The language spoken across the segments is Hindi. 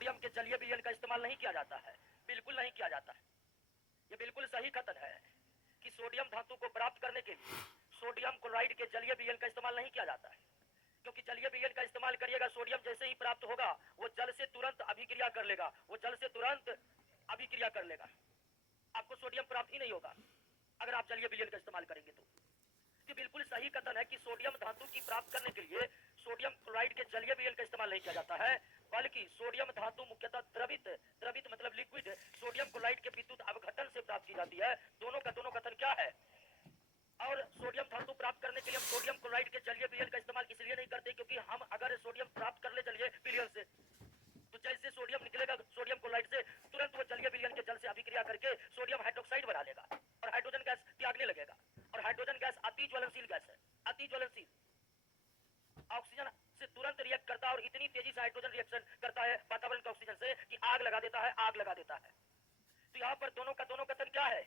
सोडियम के जलीय विलयन का इस्तेमाल नहीं किया जाता है, बिल्कुल नहीं किया जाता है। ये बिल्कुल सही कथन है कि सोडियम धातु को प्राप्त करने के लिए सोडियम क्लोराइड के जलीय विलयन का इस्तेमाल नहीं किया जाता है, क्योंकि जलीय विलयन का इस्तेमाल करिएगा, सोडियम जैसे ही प्राप्त होगा वो जल से तुरंत अभिक्रिया कर लेगा, वो जल से तुरंत अभिक्रिया कर लेगा, आपको सोडियम प्राप्त ही नहीं होगा अगर आप जलीय विलयन का इस्तेमाल करेंगे तो। कि बिल्कुल सही कथन है कि सोडियम धातु की प्राप्त करने के लिए सोडियम क्लोराइड के जलीय विलयन का इस्तेमाल नहीं किया जाता है, बल्कि सोडियम धातु मुख्यतः द्रवित मतलब लिक्विड सोडियम क्लोराइड के विद्युत अपघटन से प्राप्त की जाती है। दोनों का दोनों कथन क्या है? और सोडियम धातु प्राप्त करने के लिए हम सोडियम क्लोराइड के जलीय विलयन का इस्तेमाल इसलिए नहीं करते क्योंकि हम अगर सोडियम प्राप्त कर ले जलीय विलयन से तो जैसे सोडियम निकलेगा सोडियम क्लोराइड से तुरंत वो जलीय विलयन के जल से अभिक्रिया करके सोडियम हाइड्रोक्साइड बना लेगा और हाइड्रोजन गैस त्यागने लगेगा। और हाइड्रोजन गैस अति ज्वलनशील गैस है, अति ज्वलनशील, ऑक्सीजन से तुरंत रिएक्ट करता है और इतनी तेजी से हाइड्रोजन रिएक्शन करता है वातावरण के ऑक्सीजन से कि आग लगा देता है, आग लगा देता है। तो यहाँ पर दोनों का दोनों कथन क्या है?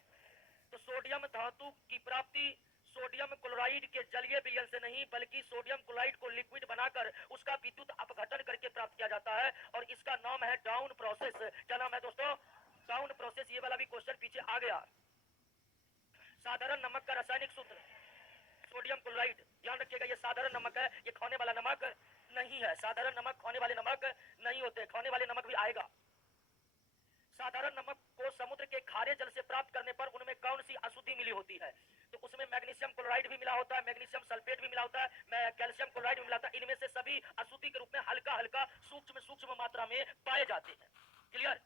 तो सोडियम धातु की प्राप्ति सोडियम क्लोराइड के जलीय विलयन से नहीं बल्कि सोडियम क्लोराइड को लिक्विड बनाकर उसका विद्युत अपघटन करके प्राप्त किया जाता है और इसका नाम है डाउन प्रोसेस। क्या नाम है दोस्तों? Down process. ये वाला भी क्वेश्चन पीछे आ गया। साधारण नमक का रासायनिक सूत्र सोडियम क्लोराइड, ध्यान रखिएगा ये साधारण नमक है, ये खाने वाला नमक नहीं है। साधारण नमक खाने वाले नमक नहीं होते, खाने वाले नमक भी आएगा। साधारण नमक को समुद्र के खारे जल से प्राप्त करने पर उनमें कौन सी अशुद्धि मिली होती है? तो उसमें मैग्नीशियम क्लोराइड भी मिला होता है, मैग्नीशियम सल्फेट भी मिला होता है, कैल्शियम क्लोराइड भी मिला होता है। इनमें से सभी अशुद्धि के रूप में हल्का हल्का सूक्ष्म मात्रा में पाए जाते हैं। क्लियर?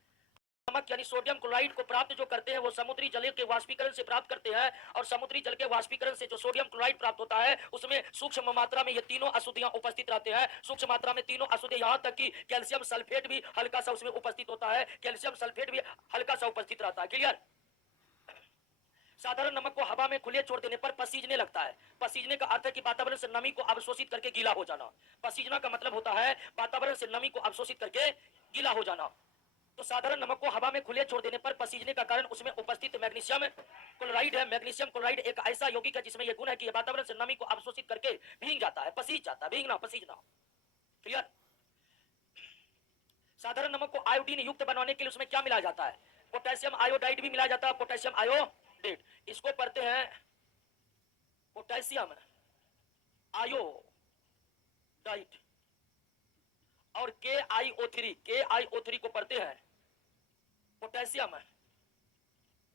नमक यानी सोडियम क्लोराइड को प्राप्त जो करते हैं वो समुद्री जल के वाष्पीकरण से प्राप्त करते हैं और समुद्री जल के वाष्पीकरण से जो सोडियम क्लोराइड प्राप्त होता है उसमें सूक्ष्म मात्रा में ये तीनों अशुद्धियां उपस्थित रहते हैं। सूक्ष्म मात्रा में तीनों अशुद्धि, यहां तक कि कैल्शियम सल्फेट भी हल्का सा उसमें उपस्थित होता है, कैल्शियम सल्फेट भी हल्का सा उपस्थित रहता है। क्लियर? साधारण नमक को हवा में खुले छोड़ देने पर पसीजने लगता है। पसीजने का अर्थ है कि वातावरण से नमी को अवशोषित करके गीला हो जाना। पसीजना का मतलब होता है वातावरण से नमी को अवशोषित करके गीला हो जाना। तो साधारण नमक को हवा में खुले छोड़ देने पर पसीजने का कारण उसमें उपस्थित मैग्नीशियम क्लोराइड है। मैग्नीशियम क्लोराइड एक ऐसा यौगिक है जिसमें यह गुण है कि वातावरण से नमी को अवशोषित करके भीग जाता है, पसीज जाता है, भीगना, पसीजना। क्लियर? साधारण नमक को आयोडीन युक्त बनाने के लिए उसमें क्या मिलाया जाता है? पोटेशियम आयोडाइड भी मिलाया जाता है, पोटेशियम आयोडेट। इसको पढ़ते हैं पोटेशियम आयोडाइड और KiO3 को पढ़ते हैं पोटेशियम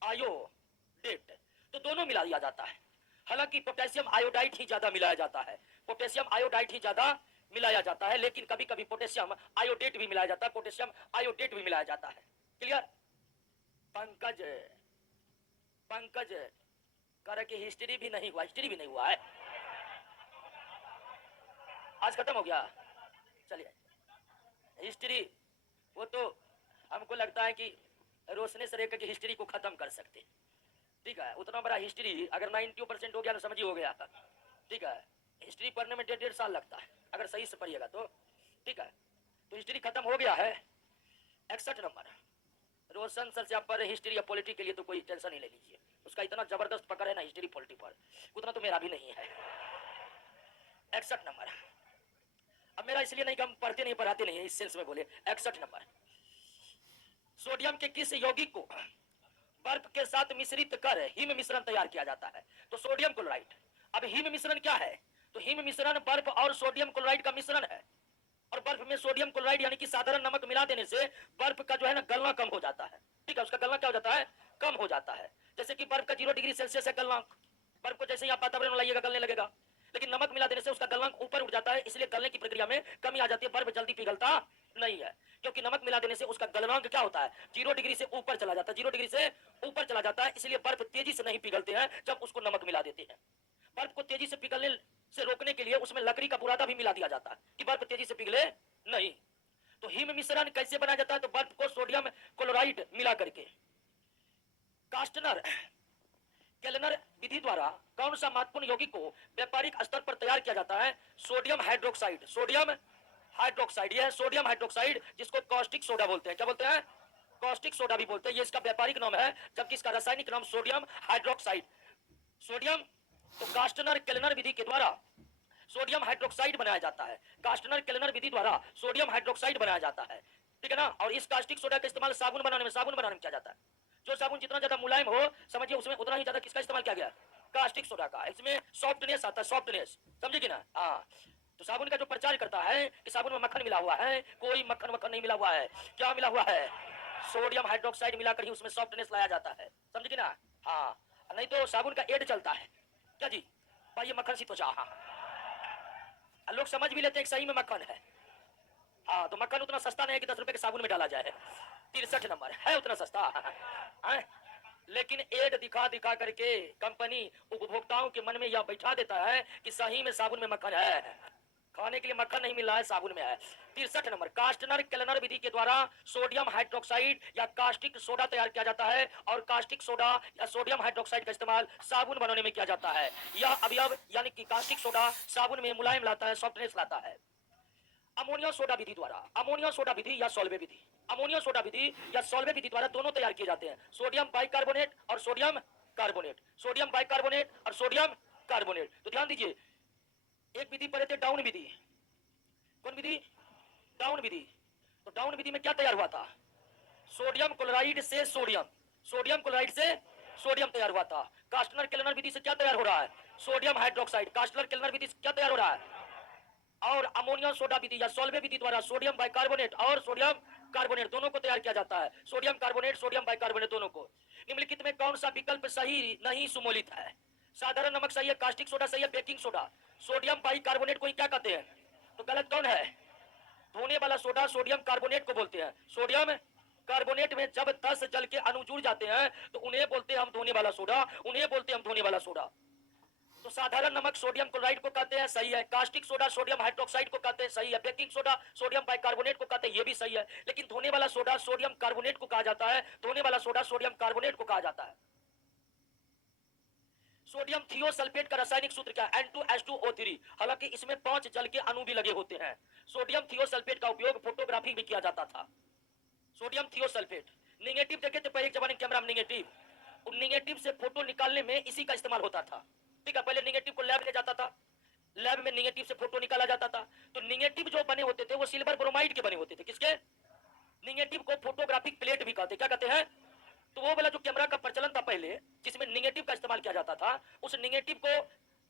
आयोडेट। तो दोनों मिला दिया जाता है, हालांकि पोटेशियम आयोडाइड ही ज्यादा मिलाया जाता है, पोटेशियम आयोडाइड ही ज्यादा मिलाया जाता है, लेकिन कभी कभी पोटेशियम आयोडेट भी मिलाया जाता है, पोटेशियम आयोडेट भी मिलाया जाता है। क्लियर? पंकज कह रहे कि हिस्ट्री भी नहीं हुआ है, आज खत्म हो गया। चलिए हिस्ट्री, वो तो हमको लगता है कि रोशनी से रेखा की हिस्ट्री को खत्म कर सकते। ठीक है, उतना बड़ा हिस्ट्री अगर 90% हो गया तो समझिए हो गया। ठीक है, हिस्ट्री पढ़ने में 1.5 साल लगता है अगर सही से पढ़िएगा तो। ठीक है, तो हिस्ट्री खत्म हो गया है। 61 नंबर रोशन सर से आप पढ़ रहे हिस्ट्री या पॉलिटी के लिए तो कोई टेंशन नहीं ले लीजिए, उसका इतना जबरदस्त पकड़ है ना हिस्ट्री पॉलिटी पर, उतना तो मेरा भी नहीं है। 61 नंबर। अब मेरा इसलिए नहीं कि हम पढ़ते नहीं पढ़ाते नहीं है, इस सेंस में बोले। 61 नंबर, सोडियम के किस यौगिक को बर्फ के साथ मिश्रित कर हिम मिश्रण तैयार किया जाता है? तो सोडियम क्लोराइड। अब हिम मिश्रण क्या है? तो हिम मिश्रण बर्फ और सोडियम क्लोराइड का मिश्रण है और बर्फ में सोडियम क्लोराइड यानी कि साधारण नमक मिला देने से बर्फ का जो है ना गलना कम हो जाता है। ठीक है, उसका गलना क्या हो जाता है? कम हो जाता है। जैसे कि बर्फ का 0 डिग्री सेल्सियस है गलनांक, बर्फ को जैसे ही आप वातावरण में लाइएगा गलने लगेगा, लेकिन नमक मिला देने से उसका गलनांक ऊपर उठ जाता है, इसलिए गलने की प्रक्रिया में कमी आ जाती है, बर्फ जल्दी पिघलता नहीं है, क्योंकि नमक मिला देने से उसका गलनांक क्या होता है? 0 डिग्री से ऊपर चला जाता है, 0 डिग्री से ऊपर चला जाता है, इसलिए बर्फ तेजी से नहीं पिघलते हैं जब उसको नमक मिला देते हैं। बर्फ को तेजी से पिघलने से रोकने के लिए उसमें लकड़ी का बुरादा भी मिला दिया जाता है कि बर्फ तेजी से पिघले नहीं। तो हिम मिश्रण कैसे बनाया जाता है? तो बर्फ को सोडियम क्लोराइड मिला करके कास्टनर केलनर विधि द्वारा कौन सा महत्वपूर्ण यौगिक को व्यापारिक स्तर पर तैयार किया जाता है? Sodium hydroxide. सोडियम हाइड्रोक्साइड, यह है सोडियम हाइड्रोक्साइड, जिसको कॉस्टिक सोडा बोलते हैं। क्या बोलते हैं? कॉस्टिक सोडा भी बोलते हैं। ये इसका व्यापारिक नाम है, जबकि इसका रासायनिक नाम सोडियम हाइड्रोक्साइड। सोडियम तो कास्टनर केलनर विधि के द्वारा सोडियम हाइड्रोक्साइड बनाया जाता है। कास्टनर केलनर विधि द्वारा सोडियम हाइड्रोक्साइड बनाया जाता है। ठीक है ना। और इस कास्टिक सोडा का इस्तेमाल साबुन बनाने में किया जाता है। जो साबुन जितना ज्यादा मुलायम हो, समझिए उसमें उतना ही ज्यादा किसका इस्तेमाल किया गया, कास्टिक सोडा का। इसमें सॉफ्टनेस आता है, सॉफ्टनेस, समझे कि ना। हाँ, तो साबुन का जो प्रचार करता है कि साबुन में मक्खन मिला हुआ है, कोई मक्खन नहीं मिला हुआ है। क्या मिला हुआ है, सोडियम हाइड्रोक्साइड मिलाकर ही उसमें सॉफ्टनेस लाया जाता है, समझे कि ना। हाँ, नहीं तो साबुन का एड चलता है, क्या जी, भाई ये मक्खन सी त्वचा। हाँ, लोग समझ भी लेते हैं कि सही में मक्खन है। हाँ, तो मक्खन उतना सस्ता नहीं है कि 10 रुपए के साबुन में डाला जाए। 63 नंबर है उतना सस्ता है। लेकिन एड दिखा दिखा करके कंपनी उपभोक्ताओं के मन में यह बैठा देता है कि सही में साबुन में मक्खन है। खाने के लिए मक्खन नहीं मिल रहा है, साबुन में है। 63 नंबर, कास्टनर केलनर विधि के द्वारा सोडियम हाइड्रोक्साइड या कास्टिक सोडा तैयार किया जाता है, और कास्टिक सोडा या सोडियम हाइड्रोक्साइड का इस्तेमाल साबुन बनाने में किया जाता है। यह अवयव यानी कि कास्टिक सोडा साबुन में मुलायम लाता है, सॉफ्टनेस लाता है। अमोनिया सोडा विधि द्वारा, अमोनिया सोडा विधि या सॉल्वे विधि, अमोनिया सोडा विधि या सॉल्वे विधि द्वारा दोनों तैयार किए जाते हैं, सोडियम बाइकार्बोनेट और सोडियम कार्बोनेट, सोडियम बाइकार्बोनेट और सोडियम कार्बोनेट। तो ध्यान दीजिए, एक विधि पढ़े थे डाउन विधि, कौन विधि, डाउन विधि। तो डाउन विधि में क्या तैयार हुआ था, सोडियम क्लोराइड से सोडियम, सोडियम क्लोराइड से सोडियम तैयार हुआ था। कास्टनर केलनर विधि से क्या तैयार हो रहा है, सोडियम हाइड्रोक्साइड, कास्टनर केलनर विधि से क्या तैयार हो रहा है। और अमोनिया सोडा विधि या सॉल्वे विधि द्वारा सोडियम बाइकार्बोनेट और सोडियम कार्बोनेट दोनों को तैयार किया जाता है, सोडियम कार्बोनेट सोडियम बाइकार्बोनेट दोनों को। निम्नलिखित में कौन सा विकल्प सही नहीं सुमोलित है, साधारण नमक सही है, कास्टिक सोडा सही है, बेकिंग सोडा। सोडियम बाइकार्बोनेट को क्या कहते हैं, तो गलत कौन है, धोने वाला सोडा सोडियम कार्बोनेट को बोलते हैं। सोडियम कार्बोनेट में जब 10 जल के अणु जुड़ जाते हैं तो उन्हें बोलते हैं हम धोने वाला सोडा, उन्हें बोलते हैं हम धोने वाला सोडा। तो साधारण नमक सोडियम क्लोराइड को कहते हैं, सही है। कास्टिक सोडा सोडियम हाइड्रोक्साइड को कहते हैं, सही है। बेकिंग सोडा सोडियम बाइकार्बोनेट को कहते हैं, ये भी सही है। लेकिन धोने वाला सोडा सोडियम कार्बोनेट को कहा जाता है, धोने वाला सोडा सोडियम कार्बोनेट को कहा जाता है। सोडियम थियोसल्फेट का रासायनिक सूत्र क्या है, N2H2O3। हालांकि इसमें 5 जल के अणु भी लगे होते हैं। सोडियम थियोसल्फेट का उपयोग फोटोग्राफी में किया जाता था। सोडियम थियोसल्फेट निगेटिव देखे थे पहले एक जमाने कैमरा में, निगेटिव, निगेटिव से फोटो निकालने में इसी का इस्तेमाल होता था। ठीक है, पहले निगेटिव को लैब ले जाता था, लैब में निगेटिव से फोटो निकाला जाता था। तो निगेटिव जो बने होते थे वो सिल्वर ब्रोमाइड के बने होते थे, किसके, निगेटिव को फोटोग्राफिक प्लेट भी कहते, क्या कहते हैं। तो वो वाला जो कैमरा का प्रचलन था पहले, जिसमें निगेटिव का इस्तेमाल किया जाता था, उस निगेटिव को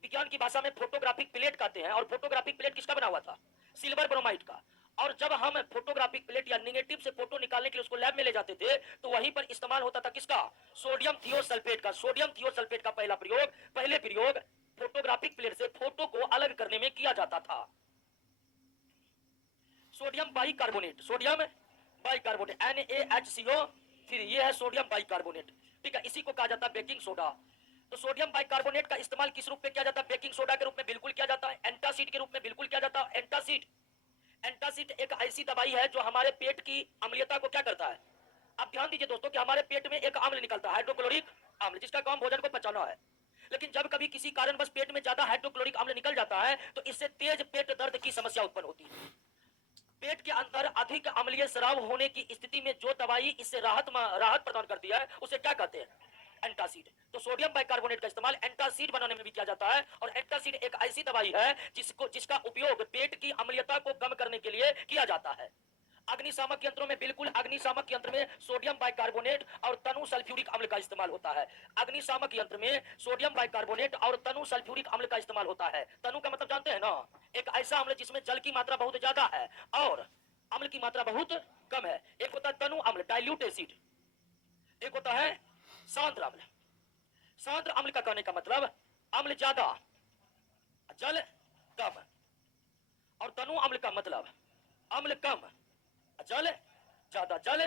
विज्ञान की भाषा में फोटोग्राफिक प्लेट कहते हैं। और फोटोग्राफिक प्लेट किसका बना हुआ था, सिल्वर ब्रोमाइड का। और जब हम फोटोग्राफिक प्लेट या निगेटिव से फोटो निकालने के लिए उसको लैब में ले जाते थे तो वहीं पर इस्तेमाल होता था किसका, सोडियम थियोसल्फेट का। सोडियम थियोसल्फेट का पहला प्रयोग, पहले प्रयोग फोटोग्राफिक प्लेट से फोटो को अलग करने में किया जाता था। Sodium bicarbonate, sodium bicarbonate NaHCO फिर ये है सोडियम बाइकार्बोनेट। ठीक है, इसी को कहा जाता है बेकिंग सोडा। तो सोडियम बाइकार्बोनेट का इस्तेमाल किस रूप में किया जाता है, बेकिंग सोडा के रूप में बिल्कुल किया जाता है, एंटासिड के रूप में बिल्कुल किया जाता है। एंटासिड, एंटासिड एक ऐसी दवाई है जो हमारे पेट की अम्लीयता को क्या करता है। अब ध्यान दीजिए दोस्तों कि हमारे पेट में एक अम्ल निकलता है, हाइड्रोक्लोरिक अम्ल, जिसका काम भोजन को पचाना है। लेकिन जब कभी किसी कारणवश पेट में ज्यादा हाइड्रोक्लोरिक अम्ल निकल जाता है तो इससे तेज पेट दर्द की समस्या उत्पन्न होती है। पेट के अंदर अधिक अम्लीय स्राव होने की स्थिति में जो दवाई इससे राहत प्रदान करती है उसे क्या कहते हैं, एंटासिड। तो सोडियम बाइकार्बोनेट का इस्तेमाल एंटासिड बनाने में भी किया जाता है। और एंटासिड एक ऐसी दवाई है जिसका उपयोग पेट की अम्लीयता को कम करने के लिए किया जाता है। अग्निशामक यंत्रों में बिल्कुल, अग्निशामक यंत्र में सोडियम बाइकार्बोनेट और तनु सल्फ्यूरिक अम्ल का इस्तेमाल होता है। अग्निशामक यंत्र में सोडियम बाइकार्बोनेट और तनु सल्फ्यूरिक अम्ल का इस्तेमाल होता है। तनु का मतलब जानते हैं ना, एक ऐसा अम्ल जिसमें जल की मात्रा बहुत ज्यादा है और अम्ल की मात्रा बहुत कम है। एक होता है तनु अम्ल डाइल्यूट एसिड, एक होता है सांद्र अम्ल। सांद्र अम्ल का कहने का मतलब अम्ल ज्यादा जल कम, और तनु अम्ल का मतलब अम्ल कम जल ज्यादा, जल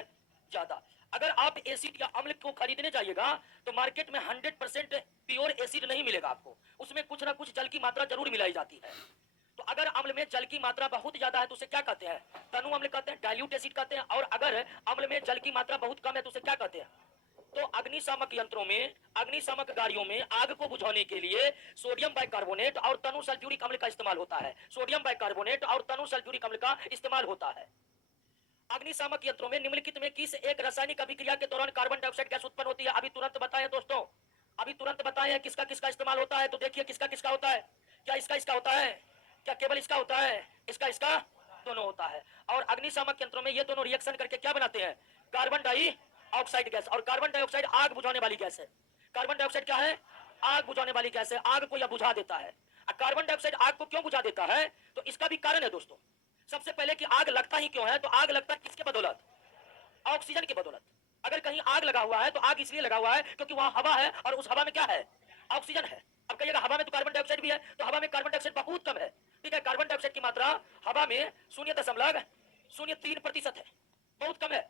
ज्यादा। अगर आप एसिड या अम्ल को खरीदने जाइएगा तो मार्केट में 100% प्योर एसिड नहीं मिलेगा आपको, उसमें कुछ ना कुछ जल की मात्रा जरूर मिलाई जाती है। तो अगर अम्ल में जल की मात्रा बहुत ज्यादा है तो उसे क्या कहते हैं, तनु अम्ल कहते हैं, डाइल्यूट एसिड कहते हैं। और अगर अम्ल में जल की मात्रा बहुत कम है तो उसे क्या कहते हैं। तो अग्निशामक यंत्रों में, अग्निशामक गाड़ियों में आग को बुझाने के लिए सोडियम बाइकार्बोनेट और तनु सल्फ्यूरिक अम्ल का इस्तेमाल होता है। सोडियम बाइकार्बोनेट और तनु सल्फ्यूरिक अम्ल का इस्तेमाल होता है। अग्निशामक यंत्रों में निम्नलिखित में किस एक रासायनिक अभिक्रिया के दौरान कार्बन डाइऑक्साइड गैस उत्पन्न होती है, अभी तुरंत बताएं दोस्तों, अभी तुरंत बताएं किसका किसका इस्तेमाल होता है। तो देखिए किसका किसका होता है, क्या इसका इसका होता है, क्या केवल इसका होता है, इसका इसका दोनों होता है। और अग्निशामक यंत्रों में ये दोनों रिएक्शन करके क्या बनाते हैं? Carbon dioxide gas. और कार्बन डाइऑक्साइड आग बुझाने वाली गैस है। कार्बन डाइऑक्साइड क्या है? आग बुझाने वाली गैस है। आग को यह बुझा देता है। कार्बन डाइऑक्साइड आग को क्यों बुझा देता है? तो इसका भी कारण है दोस्तों। सबसे पहले कि आग लगता ही क्यों है? तो आग लगता है किसके बदौलत? ऑक्सीजन की बदौलत। अगर कहीं आग लगा हुआ है तो आग इसलिए लगा हुआ है क्योंकि वहां हवा है और उस हवा में क्या है? ऑक्सीजन है। अब कहिएगा हवा में तो कार्बन डाइऑक्साइड भी है, तो हवा में कार्बन डाइऑक्साइड बहुत कम है। ठीक है, कार्बन डाइऑक्साइड की मात्रा हवा में 0.03% है, बहुत कम है।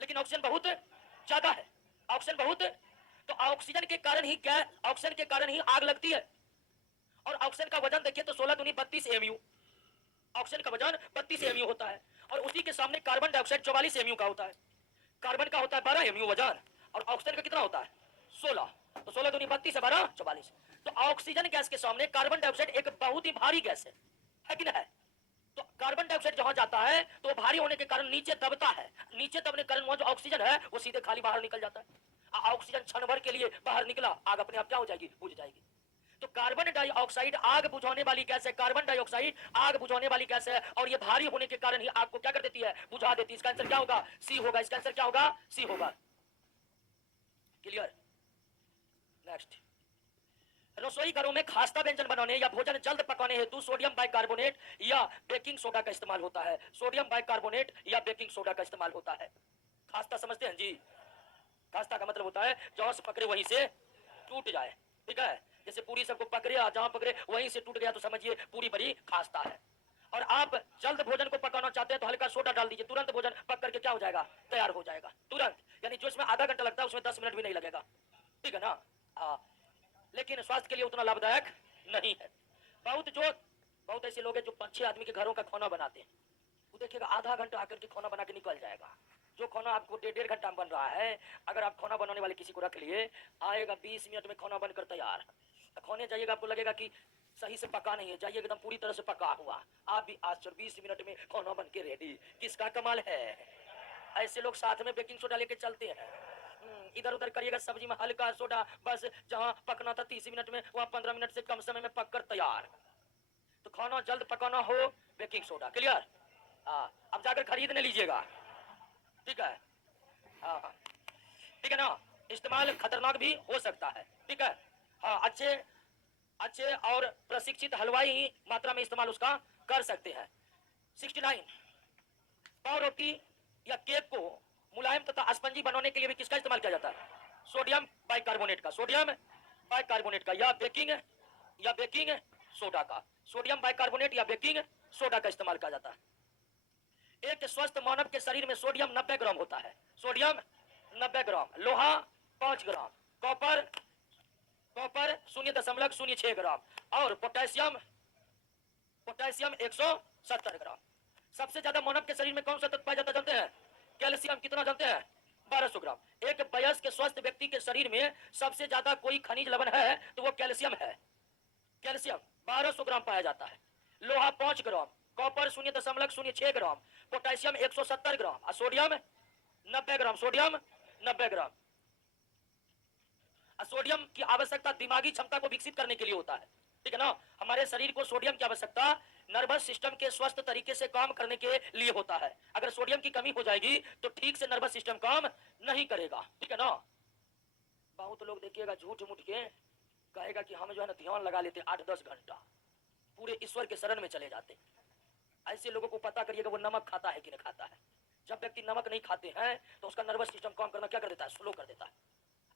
लेकिन ऑक्सीजन बहुत ज्यादा है। ऑक्सीजन बहुत, तो ऑक्सीजन के कारण ही क्या? ऑक्सीजन के कारण ही आग लगती है। और ऑक्सीजन का वजन देखिए तो 16 दूनी 32 एमयू। ऑक्सीजन का वजन 32 एमयू होता है और उसी के सामने कार्बन डाइऑक्साइड 44 एमयू का होता है। कार्बन का होता है 12 एमयू वजन और ऑक्सीजन का कितना होता है? 16। तो 16 दूनी 32 है, 12 44। तो ऑक्सीजन गैस के सामने कार्बन डाइऑक्साइड एक बहुत ही भारी गैस है कि नहीं है? तो कार्बन डाइऑक्साइड जहां जाता है तो भारी होने के कारण नीचे दबता है। नीचे दबने के कारण वो जो ऑक्सीजन है वो सीधे खाली बाहर निकल जाता है। ऑक्सीजन क्षण भर के लिए बाहर निकला, आग अपने आप क्या हो जाएगी? बुझ जाएगी। तो कार्बन डाइऑक्साइड आग बुझाने वाली गैस है। कार्बन डाइऑक्साइड आग बुझाने वाली गैस है और ये भारी होने के कारण ही आग को क्या कर देती है? बुझा देती है। इसका आंसर क्या होगा? सी होगा। इसका आंसर क्या होगा? सी होगा। क्लियर? नेक्स्ट, रसोई घरों में खास्ता व्यंजन बनाने या भोजन जल्द पकाने हेतु सोडियम बाइकार्बोनेट या बेकिंग सोडा का इस्तेमाल होता है। सोडियम बाइकार्बोनेट या बेकिंग सोडा का इस्तेमाल होता है। खास्ता समझते हैं जी? खास्ता का मतलब होता है जहां से पकड़े वहीं से टूट जाए। ठीक है, जैसे पूरी सबको पकड़े, जहां पकड़े वहीं से टूट गया तो समझिए पूरी बड़ी खास्ता है। और आप जल्द भोजन को पकाना चाहते हैं तो हल्का सोडा डाल दीजिए, तुरंत भोजन पक करके क्या हो जाएगा? तैयार हो जाएगा तुरंत। यानी जो इसमें आधा घंटा लगता है उसमें 10 मिनट भी नहीं लगेगा। ठीक है ना? हाँ, लेकिन स्वास्थ्य के लिए उतना लाभदायक नहीं है। बहुत ऐसे लोग हैं जो 5-6 आदमी के घरों का खाना बनाते हैं। वो देखिएगा आधा घंटा आकर के खाना बना के निकल जाएगा। जो खाना आपको 1.5 घंटा में बन रहा है, अगर आप खाना बनाने वाले किसी को रख लिए, आएगा 20 मिनट में खाना बनकर तैयार। खाने जाइएगा आपको लगेगा कि सही से पका नहीं है, जाइए एकदम पूरी तरह से पका हुआ। आप भी आज 20 मिनट में खाना बन के रेडी। किसका कमाल है? ऐसे लोग साथ में बेकिंग सोडा लेके चलते हैं। इधर उधर करिएगा सब्जी में हल्का सोडा, बस जहां पकना था 30 मिनट में वहां 15 मिनट से कम समय में पककर तैयार। तो खाना जल्द पकाना हो, बेकिंग सोडा। क्लियर? अब जाकर खरीदने लीजिएगा। ठीक है? हाँ, ठीक है ना? इस्तेमाल खतरनाक भी हो सकता है। ठीक है? हाँ, अच्छे अच्छे और प्रशिक्षित हलवाई ही मात्रा में इस्तेमाल उसका कर सकते हैं। 69, पाव रोटी या केक को मुलायम तथा स्पंजी बनाने के लिए भी किसका इस्तेमाल किया जाता है? सोडियम बाइकार्बोनेट का। सोडियम बाइकार्बोनेट का या बेकिंग सोडा का। सोडियम बाइकार्बोनेट या बेकिंग सोडा का इस्तेमाल किया जाता है। एक स्वस्थ मानव के शरीर में सोडियम 90 ग्राम होता है। सोडियम 90 ग्राम, लोहा 5 ग्राम, कॉपर 0.06 ग्राम और पोटेशियम 170 ग्राम। सबसे ज्यादा मानव के शरीर में कौन सा तत्व पाया जाता जानते हैं? कैल्शियम। कितना जानते हैं? 1200 ग्राम। एक वयस्क स्वस्थ व्यक्ति के शरीर में सबसे ज्यादा कोई खनिज लवण है तो वो कैल्शियम है। कैल्शियम 1200 ग्राम पाया जाता है। लोहा 5 ग्राम, कॉपर 0.06 ग्राम, पोटेशियम 170 ग्राम और सोडियम 90 ग्राम। सोडियम 90 ग्राम। सोडियम की आवश्यकता दिमागी क्षमता को विकसित करने के लिए होता है। ठीक है ना? हमारे शरीर को सोडियम की आवश्यकता नर्वस सिस्टम के स्वस्थ तरीके से काम करने के लिए होता है। अगर सोडियम की कमी हो जाएगी तो ठीक से नर्वस सिस्टम काम नहीं करेगा। ठीक है ना? बहुत लोग देखिएगा झूठ मूठ के कहेगा कि हम जो है ना ध्यान लगा लेते 8-10 घंटा, पूरे ईश्वर के शरण में चले जाते। ऐसे लोगों को पता करिएगा वो नमक खाता है कि नहीं खाता है। जब व्यक्ति नमक नहीं खाते हैं तो उसका नर्वस सिस्टम काम करना क्या कर देता है? स्लो कर देता है।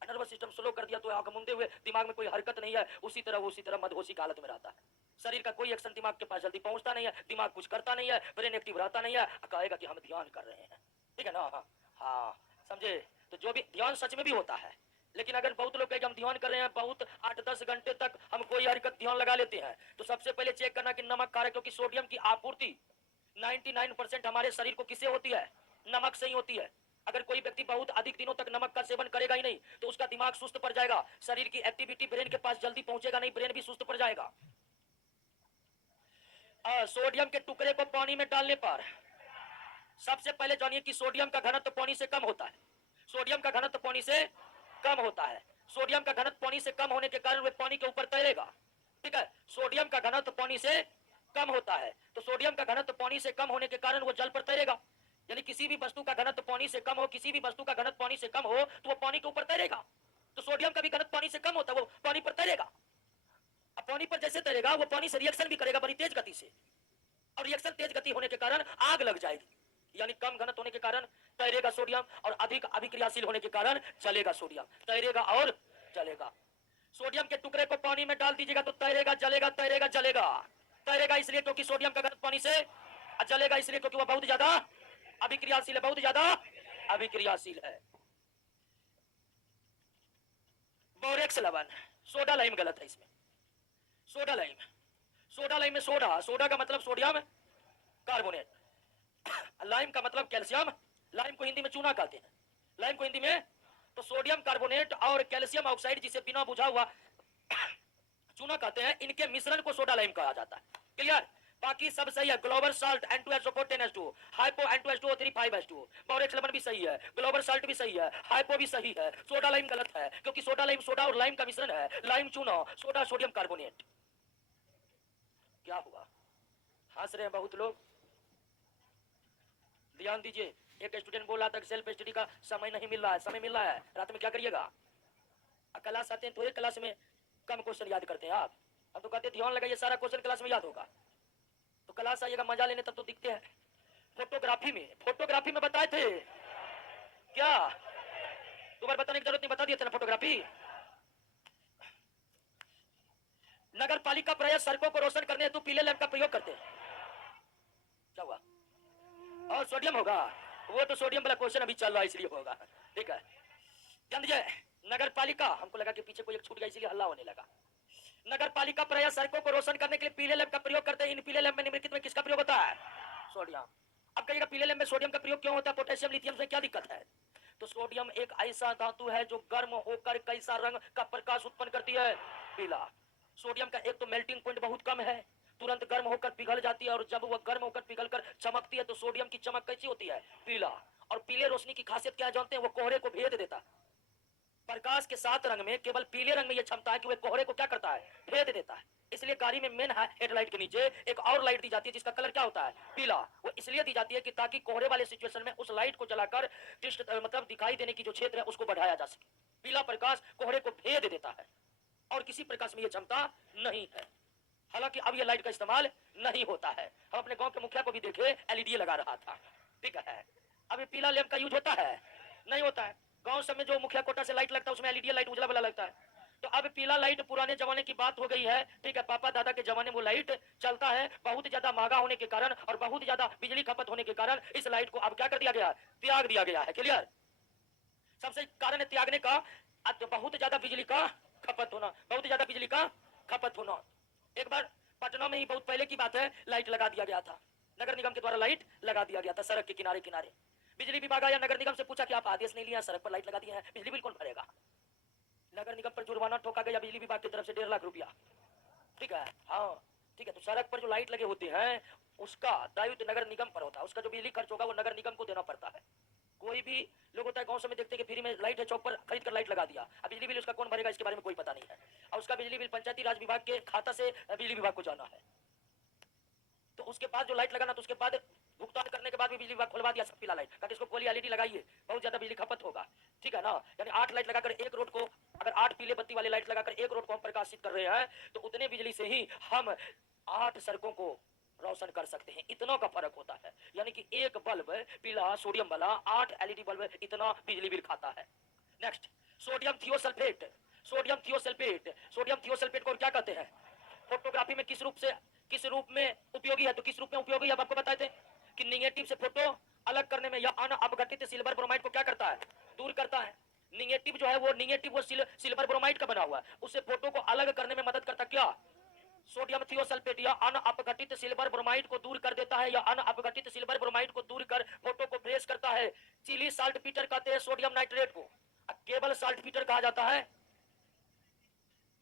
नर्वस सिस्टम स्लो कर दिया तो आंख मूंदे हुए दिमाग में कोई हरकत नहीं है, उसी तरह मदहोशी की हालत में रहता है। शरीर का कोई एक्शन दिमाग के पास जल्दी पहुंचता नहीं है, दिमाग कुछ करता नहीं है, ब्रेन एक्टिव रहता नहीं है, कहेगा कि हम ध्यान कर रहे हैं। ठीक है ना? हाँ, समझे? तो जो भी ध्यान सच में भी होता है, लेकिन अगर बहुत लोग कहे हम ध्यान कर रहे हैं बहुत 8-10 घंटे तक हम कोई हरकत ध्यान लगा लेते हैं, तो सबसे पहले चेक करना कि नमक खा रहे, क्योंकि सोडियम की आपूर्ति 99% हमारे शरीर को किससे होती है? नमक से ही होती है। अगर कोई व्यक्ति बहुत अधिक दिनों तक नमक का सेवन करेगा ही नहीं तो उसका दिमाग सुस्त पड़ जाएगा, शरीर की एक्टिविटी ब्रेन के पास जल्दी पहुंचेगा नहीं, ब्रेन भी सुस्त पड़ जाएगा। सोडियम के टुकड़े को पानी में डालने पर सबसे पहले जानिए कि सोडियम का घनत्व पानी से कम होता है। सोडियम का घनत्व पानी से कम होता है। सोडियम का घनत्व पानी से कम होने के कारण वह पानी के ऊपर तैरेगा। ठीक है? सोडियम का घनत्व पानी से कम होता है, तो सोडियम का घनत्व पानी से कम होने के कारण वो जल पर तैरेगा। यानी किसी भी वस्तु का घनत्व पानी से कम हो, किसी भी वस्तु का घनत्व पानी से कम हो तो वो पानी के ऊपर तैरेगा। तो सोडियम का भी घनत्व पानी से कम होता है, वो पानी पर तैरेगा। अब पानी पर जैसे तैरेगा वो पानी से रिएक्शन भी करेगा बड़ी तेज गति से, और रिएक्शन तेज गति होने के कारण आग लग जाएगी। यानी कम घनत्व होने के कारण तैरेगा सोडियम, और अधिक अभिक्रियाशील होने के कारण जलेगा सोडियम, तैरेगा और जलेगा। सोडियम के टुकड़े को पानी में डाल दीजिएगा तो तैरेगा जलेगा, तैरेगा जलेगा। तैरेगा इसलिए क्योंकि सोडियम का घनत्व पानी से, जलेगा इसलिए क्योंकि वह बहुत ज्यादा अभिक्रियाशील है, बहुत ज्यादा अभिक्रियाशील है। बोरेक्स लवण, सोडा लाइम गलत है इसमें। सोडा लाइम, सोडा लाइम में सोडा, सोडा का मतलब सोडियम कार्बोनेट, लाइम का मतलब कैल्शियम, लाइम को हिंदी में चूना कहते हैं, लाइम को हिंदी में। तो सोडियम कार्बोनेट और कैल्शियम ऑक्साइड जिसे बिना बुझा हुआ चूना कहते हैं, इनके मिश्रण को सोडा लाइम कहा जाता है। क्लियर? बाकी सब सही है। Global salt N2SO4 10H2, hypo N2H2O3 5H2, borax लवण भी सही है, ग्लोबल साल्ट भी सही है, हाइपो भी सही है, सोडा लाइम गलत है क्योंकि सोडा लाइम सोडा और लाइम का मिश्रण है, लाइम चूना, सोडा सोडियम कार्बोनेट। क्या हुआ? हंस रहे हैं बहुत लोग। ध्यान दीजिए, एक स्टूडेंट बोल रहा था सेल्फ स्टडी का समय नहीं मिल रहा है, समय मिल रहा है, रात में क्या करिएगा? क्लास आते हैं तो एक क्लास में कम क्वेश्चन याद करते हैं आप। हम तो कहते हैं ध्यान लगाइए सारा क्वेश्चन क्लास में याद होगा। तो क्लास आइएगा मजा लेने तब तो दिखते हैं। फोटोग्राफी में, फोटोग्राफी में बताए थे क्या? तुम्हारे बताने की जरूरत नहीं, बता दिए थे ना फोटोग्राफी। नगर पालिका प्रायः सड़कों को रोशन करने हेतु पीले लैंप का प्रयोग करते हैं। क्या हुआ? और सोडियम होगा, वो तो सोडियम वाला क्वेश्चन अभी चल रहा है इसलिए होगा। ठीक है, ध्यान दीजिए। नगर पालिका, हमको लगा कि पीछे कोई एक छूट गया इसलिए हल्ला होने लगा। नगर पालिका प्रायः सड़कों को रोशन करने के लिए पीले लैंप का प्रयोग करते हैं। इन पीले लैंप में निम्नलिखित में किसका प्रयोग होता है? सोडियम। अब कहिएगा पीले लैंप में सोडियम का प्रयोग क्यों होता है? पोटेशियम लिथियम से क्या दिक्कत है? तो सोडियम एक ऐसा धातु है जो गर्म होकर कैसा रंग का प्रकाश उत्पन्न करती है? पीला। सोडियम का एक तो मेल्टिंग पॉइंट बहुत कम है, तुरंत गर्म होकर पिघल जाती है, और जब वह गर्म होकर पिघलकर चमकती है तो सोडियम की चमक कैसी होती है? पीला। और पीले रोशनी की खासियत क्या जानते हैं? वो कोहरे को भेद देता है। प्रकाश के 7 रंग में केवल पीले रंग में यह क्षमता है कि वह कोहरे को क्या करता है? भेद देता है। इसलिए गाड़ी में मेन हेडलाइट के नीचे एक और लाइट दी जाती है जिसका कलर क्या होता है? पीला। वो इसलिए दी जाती है कि ताकि कोहरे वाले सिचुएशन में उस लाइट को जलाकर मतलब दिखाई देने की जो क्षेत्र है उसको बढ़ाया जा सके। पीला प्रकाश कोहरे को भेद देता है और किसी प्रकाश में यह क्षमता नहीं है। हालांकि अब यह लाइट का इस्तेमाल नहीं होता है। हम अपने गांव के मुखिया को भी देखे एलईडी लगा रहा था। ठीक है, अभी पीला लैंप का यूज होता है? नहीं होता है। गांव सब में जो मुखिया कोटा से लाइट लगता है उसमें एलईडी लाइट उजला वाला लगता है। तो अब पीला लाइट पुराने जमाने की बात हो गई है। ठीक है, पापा दादा के जमाने में वो लाइट चलता है, बहुत ज्यादा महंगा होने के कारण और बहुत ज्यादा बिजली खपत होने के कारण इस लाइट को अब क्या कर दिया गया? त्याग दिया गया है। क्लियर? सबसे कारण है त्यागने का बहुत ज्यादा बिजली का खपत होना, बहुत ज्यादा बिजली का खपत होना। एक बार पटना में ही बहुत पहले की बात है, लाइट लगा दिया गया था, नगर निगम के द्वारा लाइट लगा दिया गया था सड़क के किनारे किनारे। बिजली विभाग आया, नगर निगम से पूछा कि आप आदेश नहीं लिया, सड़क पर लाइट लगा दी है, बिजली बिल कौन भरेगा? नगर निगम पर जुर्माना ठोका गया बिजली विभाग की तरफ से 1.5 लाख रुपया। ठीक है, हाँ ठीक है। तो सड़क पर जो लाइट लगे होते हैं उसका दायित्व नगर निगम पर होता है, उसका जो बिजली खर्च होगा वो नगर निगम को देना पड़ता है। कोई भी लोग होता है गांव में देखते हैं कि फ्री में लाइट है, चौक पर खरीद कर लाइट लगा दिया, अब बिजली बिल उसका कौन भरेगा इसके बारे में कोई पता नहीं है, और उसका बिजली बिल पंचायती राज विभाग के खाता से बिजली विभाग को जाना है। तो उसके बाद जो लाइट लगाना, तो उसके बाद भुगतान करने के बाद भी बिजली विभाग खुलवा दिया सब पीला लाइट, कहते इसको खोलिए एलईडी लगाइए, बहुत ज्यादा बिजली खपत होगा। ठीक है ना, यानी 8 लाइट लगाकर एक रोड को, अगर 8 पीले बत्ती वाले लाइट लगाकर एक रोड को हम प्रकाशित कर रहे हैं तो उतने बिजली से ही हम 8 सड़कों को रोशन कर सकते हैं। इतना का फर्क होता है, यानी कि एक बल्ब पीला सोडियम वाला 8 एलईडी बल्ब इतना बिजली बिल खाता है। Next, sodium thiosulphate. Sodium thiosulphate, sodium thiosulphate को क्या कहते हैं? फोटोग्राफी में किस रूप में उपयोगी है? तो किस रूप में उपयोगी है आपको बताए थे कि निगेटिव से फोटो अलग करने में, या अनअपघटित सिल्वर ब्रोमाइड को क्या करता है? दूर करता है। निगेटिव जो है वो सिल्वर ब्रोमाइड का बना हुआ है, उससे फोटो को अलग करने में मदद करता क्या? सोडियम थियोसल्फेट या अनअपघटित सिल्वर ब्रोमाइड को दूर कर देता है, या अनअपघटित सिल्वर ब्रोमाइड को दूर कर फोटो को फ्रेश करता है। चिली साल्ट पीटर कहते हैं सोडियम नाइट्रेट को, केवल साल्ट पीटर कहा जाता है।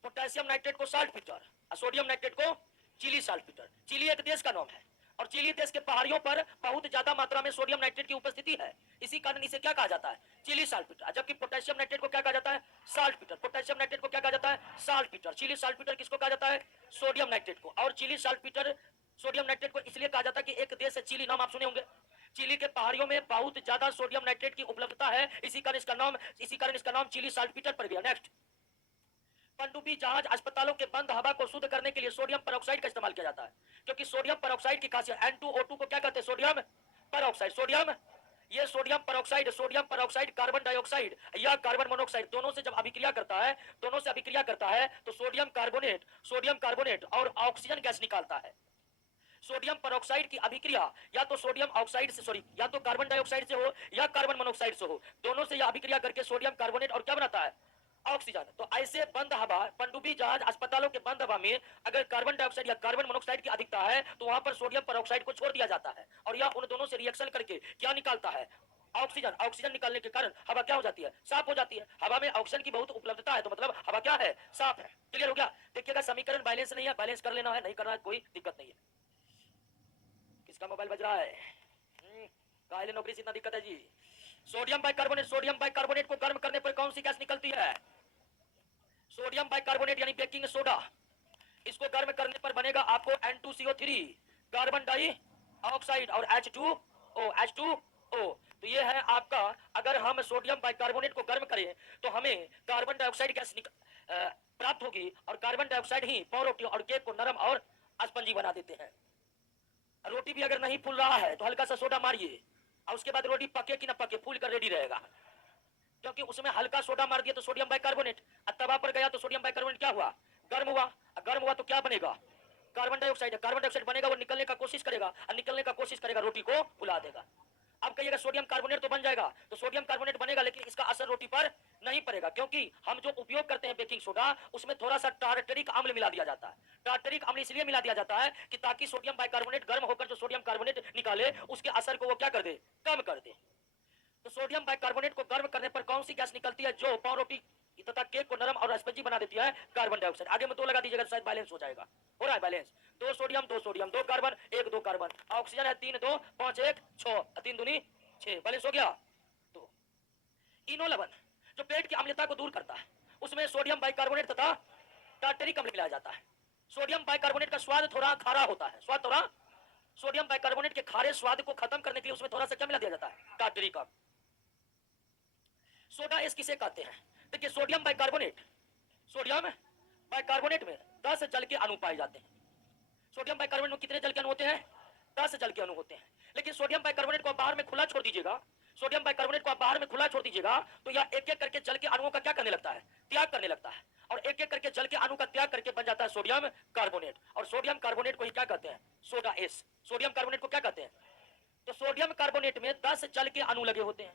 पोटेशियम नाइट्रेट को साल्ट पीटर, सोडियम नाइट्रेट को चिली साल्ट पीटर। चिली एक देश का नाम है और चिली देश के पहाड़ियों पर बहुत ज्यादा मात्रा में सोडियम नाइट्रेट की उपस्थिति है, इसी कारण इसे क्या कहा जाता है? Chile saltpeter. जबकि पोटेशियम नाइट्रेट को क्या कहा जाता है? Salt Peter. पोटेशियम नाइट्रेट को क्या कहा जाता है? Saltpeter. Chile saltpeter किसको कहा जाता है? सोडियम नाइट्रेट को। और Chile saltpeter sodium nitrate को इसलिए कहा जाता है कि एक देश है चिली, नाम आप सुने होंगे। चिली के पहाड़ियों में बहुत ज्यादा सोडियम नाइट्रेट की उपलब्धता है, इसी कारण इसका नाम चिली साल्टपीटर पड़ गया। नेक्स्ट, पनडुब्बी जहाज अस्पतालों के बंद हवा को शुद्ध करने के लिए सोडियम पेरोक्साइड का इस्तेमाल किया जाता है, क्योंकि सोडियम पेरोक्साइड की खासियत, N2O2 को क्या कहते हैं? Sodium peroxide. ये सोडियम पेरोक्साइड कार्बन डाइऑक्साइड या कार्बन मोनोऑक्साइड दोनों से जब अभिक्रिया करता है तो सोडियम कार्बोनेट और ऑक्सीजन गैस निकालता है। सोडियम पेरोक्साइड की अभिक्रिया या तो या तो कार्बन डाइऑक्साइड से हो या कार्बन मोनोऑक्साइड से हो, दोनों से यह अभिक्रिया करके सोडियम कार्बोनेट और क्या बनाता है? ऑक्सीजन। तो ऐसे बंद हवा, पनडुब्बी जहाज अस्पतालों के बंद हवा में अगर कार्बन डाइऑक्साइड या कार्बन मोनोऑक्साइड की अधिकता है तो वहां पर सोडियम पेरोक्साइड को छोड़ दिया जाता है और यह उन दोनों से रिएक्शन करके क्या निकालता है? ऑक्सीजन निकालने के कारण हवा क्या हो जाती है? साफ हो जाती है। हवा में ऑक्सीजन की बहुत उपलब्धता है तो मतलब हवा क्या है? साफ है। क्लियर हो गया? देखिएगा समीकरण बैलेंस नहीं है, बैलेंस कर लेना है, नहीं करना है कोई दिक्कत नहीं है। किसका मोबाइल बज रहा है? काहे नौकरी से इतना दिक्कत है जी? सोडियम बाइकार्बोनेट को गर्म करने पर कौन सी गैस निकलती है? सोडियम बाइकार्बोनेट यानी बेकिंग सोडा। इसको गर्म करने पर बनेगा आपको N2CO3 कार्बन डाइऑक्साइड और H2O। तो ये है आपका, अगर हम सोडियम बाइकार्बोनेट को गर्म करें तो हमें कार्बन डाइऑक्साइड गैस प्राप्त होगी और कार्बन डाइऑक्साइड ही पावरोटी और केक को नरम और स्पंजी बना देते हैं। रोटी भी अगर नहीं फूल रहा है तो हल्का सा सोडा मारिए और उसके बाद रोटी पके कि ना पके फूल कर रेडी रहेगा, क्योंकि उसमें हल्का सोडा मार दिया तो सोडियम बाइकार्बोनेट, तवा पर गया तो सोडियम बाइकार्बोनेट क्या हुआ? गर्म हुआ तो क्या बनेगा? कार्बन डाइऑक्साइड बनेगा, वो निकलने का कोशिश करेगा, रोटी को फुला देगा। अब कहिएगा सोडियम कार्बोनेट तो बन जाएगा, तो सोडियम कार्बोनेट बनेगा लेकिन इसका असर रोटी पर नहीं पड़ेगा, क्योंकि हम जो उपयोग करते हैं बेकिंग सोडा उसमें थोड़ा सा टार्टरिक अम्ल मिला दिया जाता है। टार्टरिक अम्ल इसलिए मिला दिया जाता है कि ताकि सोडियम बाइकार्बोनेट गर्म होकर जो सोडियम कार्बोनेट निकाले उसके असर को वो क्या कर दे? कम कर दे। तो सोडियम बाइकार्बोनेट को गर्म करने पर कौन सी गैस निकलती है जो पावरोटी तथा केक को नरम और स्पंजी बना देती है? Carbon dioxide. आगे में 2 लगा दीजिएगा, शायद बैलेंस हो जाएगा। हो रहा है balance? 2 sodium 2 carbon 1 2 carbon, oxygen है 3 2 5 1 6, 3 दूनी 6, बैलेंस हो गया। तो इनो लवण जो पेट की अम्लता को दूर करता है उसमें सोडियम बाइकार्बोनेट तथा टार्टरिक अम्ल मिलाया जाता है। सोडियम बाइकार्बोनेट का स्वाद थोड़ा खारा होता है, सोडियम बाइकार्बोनेट के खारे स्वाद को खत्म करने के लिए उसमें थोड़ा सा क्या मिला दिया जाता है? टार्टरिक अम्ल। सोडा एस किसे कहते हैं? देखिए सोडियम बाइकार्बोनेट में 10 जल के अणु पाए जाते हैं। सोडियम बाइकार्बोनेट में कितने जल के अणु होते हैं? 10 जल के अणु होते हैं। लेकिन सोडियम बाइकार्बोनेट को बाहर में खुला छोड़ दीजिएगा, तो यह एक एक करके जल के अणुओं का क्या करने लगता है? त्याग करने लगता है, और एक एक करके जल के अणु का त्याग करके बन जाता है सोडियम कार्बोनेट, और सोडियम कार्बोनेट को ही क्या कहते हैं? Soda S. सोडियम कार्बोनेट को क्या कहते हैं? तो सोडियम कार्बोनेट में 10 जल के अणु लगे होते हैं,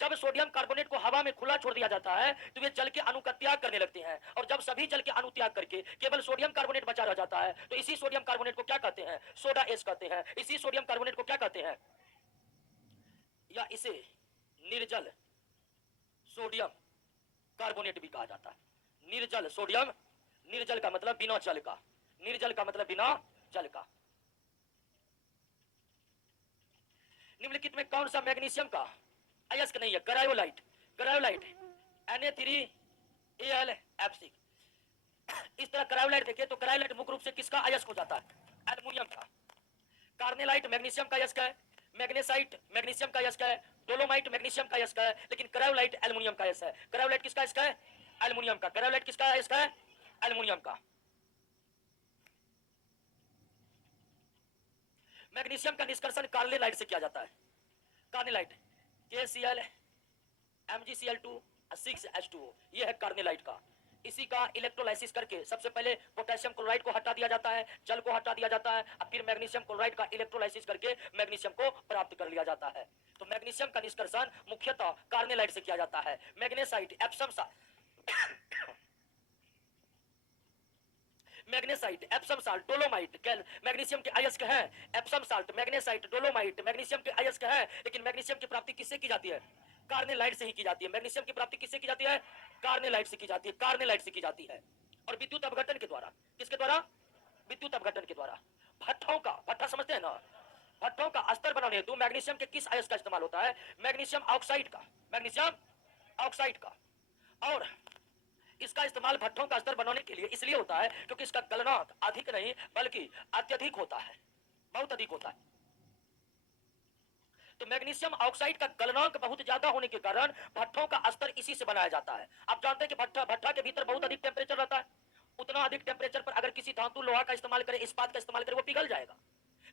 जब सोडियम कार्बोनेट को हवा में खुला छोड़ दिया जाता है तो वे जल के अणु का त्याग करने लगते हैं, और जब सभी जल के अणु त्याग करके केवल सोडियम कार्बोनेट बचा रह जाता है तो इसी सोडियम कार्बोनेट को क्या कहते हैं? सोडा एस कहते हैं। इसी सोडियम कार्बोनेट को क्या कहते हैं? या इसे निर्जल सोडियम कार्बोनेट भी कहा जाता है। निर्जल सोडियम, निर्जल का मतलब बिना जल का, निम्नलिखित में कौन सा मैग्नीशियम का अयस्क नहीं है? Cryolite Na3Al(F6). इस तरह क्रायोलाइट देखिए तो क्रायोलाइट मुख्य रूप से किसका अयस्क हो जाता है? एल्युमिनियम का। कार्नेलाइट मैग्नीशियम का अयस्क है, मैग्नेसाइट मैग्नीशियम का अयस्क है, डोलोमाइट मैग्नीशियम का अयस्क है, लेकिन क्रायोलाइट एल्युमिनियम का अयस्क है। क्रायोलाइट किसका अयस्क है? एल्युमिनियम का। क्रायोलाइट किसका अयस्क है? एल्युमिनियम का। मैग्नीशियम का निष्कर्षण कार्नेलाइट से किया जाता है। कार्नेलाइट KCl MgCl2 6H2O, ये है कार्नेलाइट का। इसी का इलेक्ट्रोलाइसिस करके सबसे पहले पोटेशियम क्लोराइड को हटा दिया जाता है, जल को हटा दिया जाता है, और फिर मैग्नीशियम क्लोराइड का इलेक्ट्रोलाइसिस करके मैग्नीशियम को प्राप्त कर लिया जाता है। तो मैग्नीशियम का निष्कर्षण मुख्यतः कार्नेलाइट से किया जाता है। Magnesite Epsom salt dolomite magnesium के अयस्क है। Epsom salt magnesite dolomite magnesium के अयस्क है, लेकिन मैग्नीशियम की प्राप्ति किससे की जाती है? कार्नेलाइट से ही की जाती है। मैग्नीशियम की प्राप्ति किससे की जाती है? कार्नेलाइट से की जाती है। और विद्युत अपघटन के द्वारा, किसके द्वारा? विद्युत अपघटन के द्वारा। भट्ठा समझते हैं ना? भट्टों का अस्तर बनाने हेतु मैग्नीशियम के किस अयस्क का इस्तेमाल होता है? मैग्नीशियम ऑक्साइड का। और इसका इस्तेमाल भट्ठों का स्तर बनाने के लिए इसलिए होता है क्योंकि इसका गलनांक अधिक नहीं बल्कि अत्यधिक होता है, बहुत अधिक होता है। तो मैग्नीशियम ऑक्साइड का गलनांक बहुत ज्यादा होने के कारण भट्ठों का स्तर इसी से बनाया जाता है। आप जानते हैं कि भट्ठा के भीतर बहुत अधिक टेम्परेचर रहता है। उतना अधिक टेम्परेचर पर अगर किसी धातु लोहा का इस्तेमाल करे, इस्पात का इस्तेमाल करे, वो पिघल जाएगा।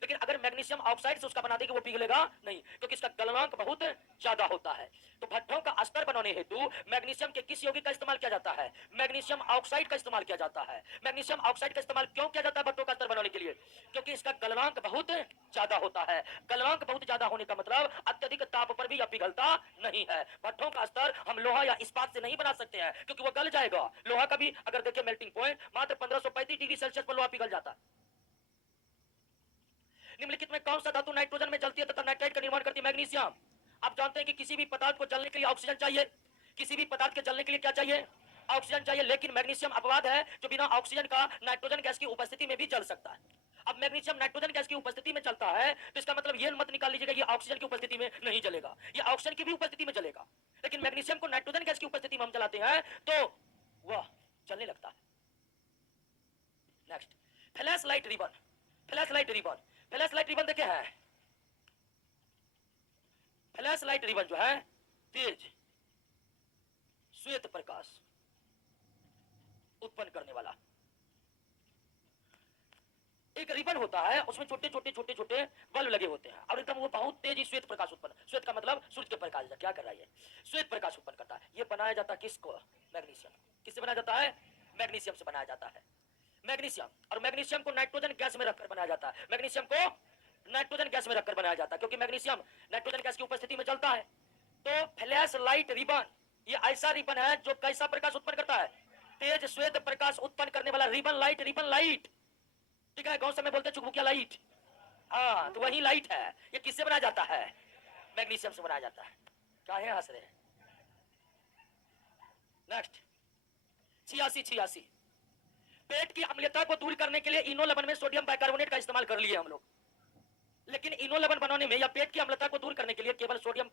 लेकिन अगर मैग्नीशियम ऑक्साइड से उसका बना देंगे वो पिघलेगा नहीं, क्योंकि इसका गलनांक बहुत ज्यादा होता है। तो भट्ठों का स्तर बनाने हेतु मैग्नीशियम के किस यौगिक का इस्तेमाल किया जाता है? मैग्नीशियम ऑक्साइड का इस्तेमाल किया जाता है। मैग्नीशियम ऑक्साइड का इस्तेमाल क्यों किया जाता है भट्ठों का स्तर बनाने के लिए? क्योंकि इसका गलनांक बहुत ज्यादा होता है। गलनांक बहुत ज्यादा होने का मतलब अत्यधिक ताप पर भी यह पिघलता नहीं है। भट्ठों का स्तर हम लोहा या इस्पात से नहीं बना सकते हैं क्योंकि वो गल जाएगा। लोहा का भी अगर देखें मेल्टिंग पॉइंट मात्र 1535 डिग्री सेल्सियस पर लोहा पिघल जाता है। निम्नलिखित में कौन सा धातु नाइट्रोजन में जलती है तथा नाइट्राइड का निर्माण करती है? मैग्नीशियम। आप जानते हैं कि किसी भी पदार्थ को जलने के लिए ऑक्सीजन चाहिए, किसी भी पदार्थ के जलने के लिए क्या चाहिए? ऑक्सीजन चाहिए। लेकिन मैग्नीशियम अपवाद है जो बिना ऑक्सीजन का नाइट्रोजन गैस की उपस्थिति में भी जल सकता है। अब मैग्नीशियम नाइट्रोजन गैस की उपस्थिति में चलता है तो इसका मतलब ये मत निकाल लीजिएगा ये ऑक्सीजन की उपस्थिति में नहीं जलेगा, ये ऑक्सीजन की भी उपस्थिति में जलेगा। लेकिन मैग्नीशियम को नाइट्रोजन गैस की उपस्थिति में हम जलाते हैं तो वह जलने लगता है। Next, flash light ribbon. Flash light ribbon, flash light ribbon देखे हैं? फ्लैश लाइट रिबन जो है तेज श्वेत प्रकाश उत्पन्न करने वाला एक रिबन होता है, उसमें छोटे छोटे छोटे छोटे बल्ब लगे होते हैं और एकदम वो बहुत तेजी श्वेत प्रकाश उत्पन्न, श्वेत का मतलब सूर्य के प्रकाश, क्या कर रहा है? श्वेत प्रकाश उत्पन्न करता है। ये बनाया जाता है किसको? मैग्नीशियम। किससे बनाया जाता है? मैग्नीशियम से बनाया जाता है। मैग्नीशियम, और मैग्नीशियम को नाइट्रोजन गैस में रखकर बनाया जाता है। मैग्नीशियम को नाइट्रोजन गैस में रखकर बनाया जाता है क्योंकि मैग्नीशियम नाइट्रोजन गैस की उपस्थिति में चलता है। तो फ्लैश लाइट रिबन ये ऐसा रिबन है जो कैसा प्रकाश उत्पन्न करता है? तेज श्वेत प्रकाश उत्पन्न करने वाला रिबन लाइट। रिबन लाइट, ठीक है, गांव समय बोलते हैं चुकभुकिया लाइट। हाँ, तो वही लाइट है। ये किससे बनाया जाता है? मैग्नीशियम से बनाया जाता है। क्या है हंस रहे? नेक्स्ट, 86 पेट की अम्लता को दूर करने के लिए इनो लवण में सोडियम बाइकार्बोनेट का इस्तेमाल कर लिए हम लोग। लेकिन इनो लवण बनाने में या पेट की अम्लता को दूर करने के लिए केवल सोडियम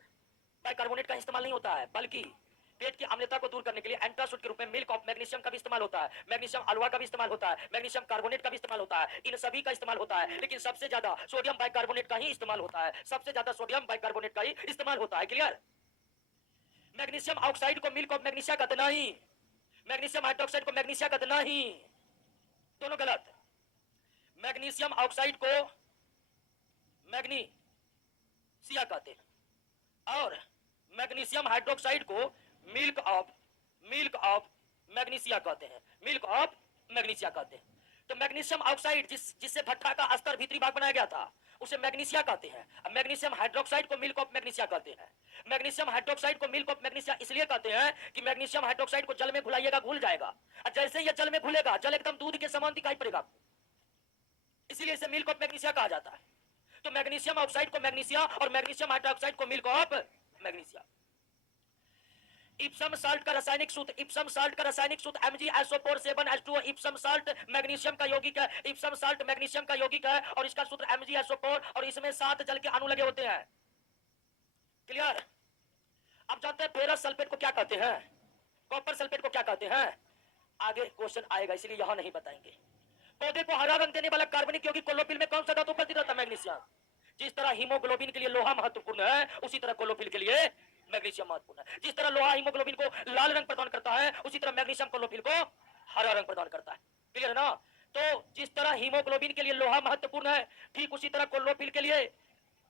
बाइकार्बोनेट का इस्तेमाल नहीं होता है, बल्कि पेट की अम्लता को दूर करने के लिए एंटासिड के रूप में मिल्क ऑफ मैग्नीशियम का भी इस्तेमाल होता है, मैग्नीशियम अलवा का भी इस्तेमाल होता है, मैग्नीशियम कार्बोनेट का भी इस्तेमाल होता है। इन सभी का इस्तेमाल होता है, लेकिन सबसे ज्यादा सोडियम बाइकार्बोनेट का ही इस्तेमाल होता है। सबसे ज्यादा सोडियम बाइकार्बोनेट का ही इस्तेमाल होता है। क्लियर? मैग्नीशियम ऑक्साइड को मिल्क ऑफ मैग्नीशिया कहते नहीं, मैग्नीशियम हाइड्रोक्साइड को मैग्नीशिया कहते नहीं, दोनों गलत। मैग्नीशियम ऑक्साइड को मैग्नीशिया कहते हैं और मैग्नीशियम हाइड्रोक्साइड को मिल्क ऑफ मैग्नीशिया कहते हैं, मिल्क ऑफ मैग्नीशिया कहते हैं। तो मैग्नीशियम ऑक्साइड जिससे भट्ठा का अस्तर भीतरी भाग बनाया गया था उसे मैग्नीशिया कहते हैं। अब मैग्नीशियम हाइड्रोक्साइड को मिल्क ऑफ मैग्नीशिया कहते हैं। मैग्नीशियम हाइड्रोक्साइड को मिल्क ऑफ मैग्नीशिया इसलिए कहते हैं कि मैग्नीशियम हाइड्रोक्साइड को जल में घुलाइएगा, घुल जाएगा, और जैसे ये जल में घुलेगा जल एकदम दूध के समान दिखाई पड़ेगा, इसीलिए इसे मिल्क ऑफ मैग्नीशिया कहा जाता है। तो मैग्नीशियम ऑक्साइड को मैग्नीशिया और मैग्नीशियम हाइड्रोक्साइड को milk of magnesia. Epson salt का रासायनिक सूत्र, इप्सम साल्ट का रासायनिक सूत्र Mg SO4 7H2O। Epson salt magnesium का यौगिक है, इप्सम साल्ट मैग्नीशियम का यौगिक है और इसका सूत्र Mg SO4 और इसमें 7 जल के अणु लगे होते हैं। क्लियर? अब जानते हैं फेरस सल्फेट को क्या कहते हैं, कॉपर सल्फेट को क्या कहते हैं? आगे क्वेश्चन आएगा इसलिए यहां नहीं बताएंगे। पौधे को हरा रंग देने वाला कार्बनिक यौगिक क्लोरोफिल में कौन सा धातु उपस्थित रहता है? मैग्नीशियम। जिस तरह हीमोग्लोबिन के लिए लोहा महत्वपूर्ण है उसी तरह क्लोरोफिल के लिए मैग्नीशियम महत्वपूर्ण है। जिस तरह लोहा हीमोग्लोबिन को लाल रंग प्रदान करता है उसी तरह मैग्नीशियम क्लोरोफिल को हरा रंग प्रदान करता है। क्लियर है ना? तो जिस तरह हीमोग्लोबिन के लिए लोहा महत्वपूर्ण है ठीक उसी तरह क्लोरोफिल के लिए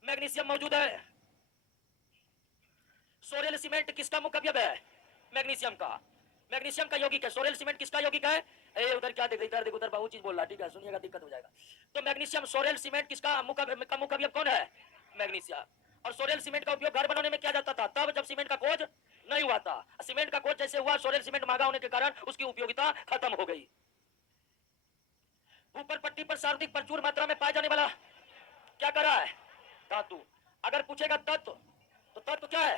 मैग्नीशियम मौजूद है। सोरेल सीमेंट किसका मुख्य अवयव है? मैग्नीशियम का। मैग्नीशियम का यौगिक है। सोरेल सीमेंट किसका यौगिक है? ए उधर क्या देख रहे, इधर देखो, उधर बहुत चीज बोल रहा है, ठीक है, सुनिएगा दिक्कत हो जाएगा। तो मैग्नीशियम सोरेल सीमेंट किसका मुख्य अवयव कौन है? मैग्नीशियम। और सोरेल सीमेंट का उपयोग घर बनाने में किया जाता था तब जब सीमेंट का खोज नहीं हुआ था। सीमेंट का खोज जैसे हुआ सोरेल सीमेंट महंगा होने के कारण उसकी उपयोगिता खत्म हो गई। ऊपर पट्टी पर सार्वधिक प्रचुर मात्रा में पाया जाने वाला क्या कर रहा है? धातु। अगर पूछेगा तत्व तो तत्व क्या है?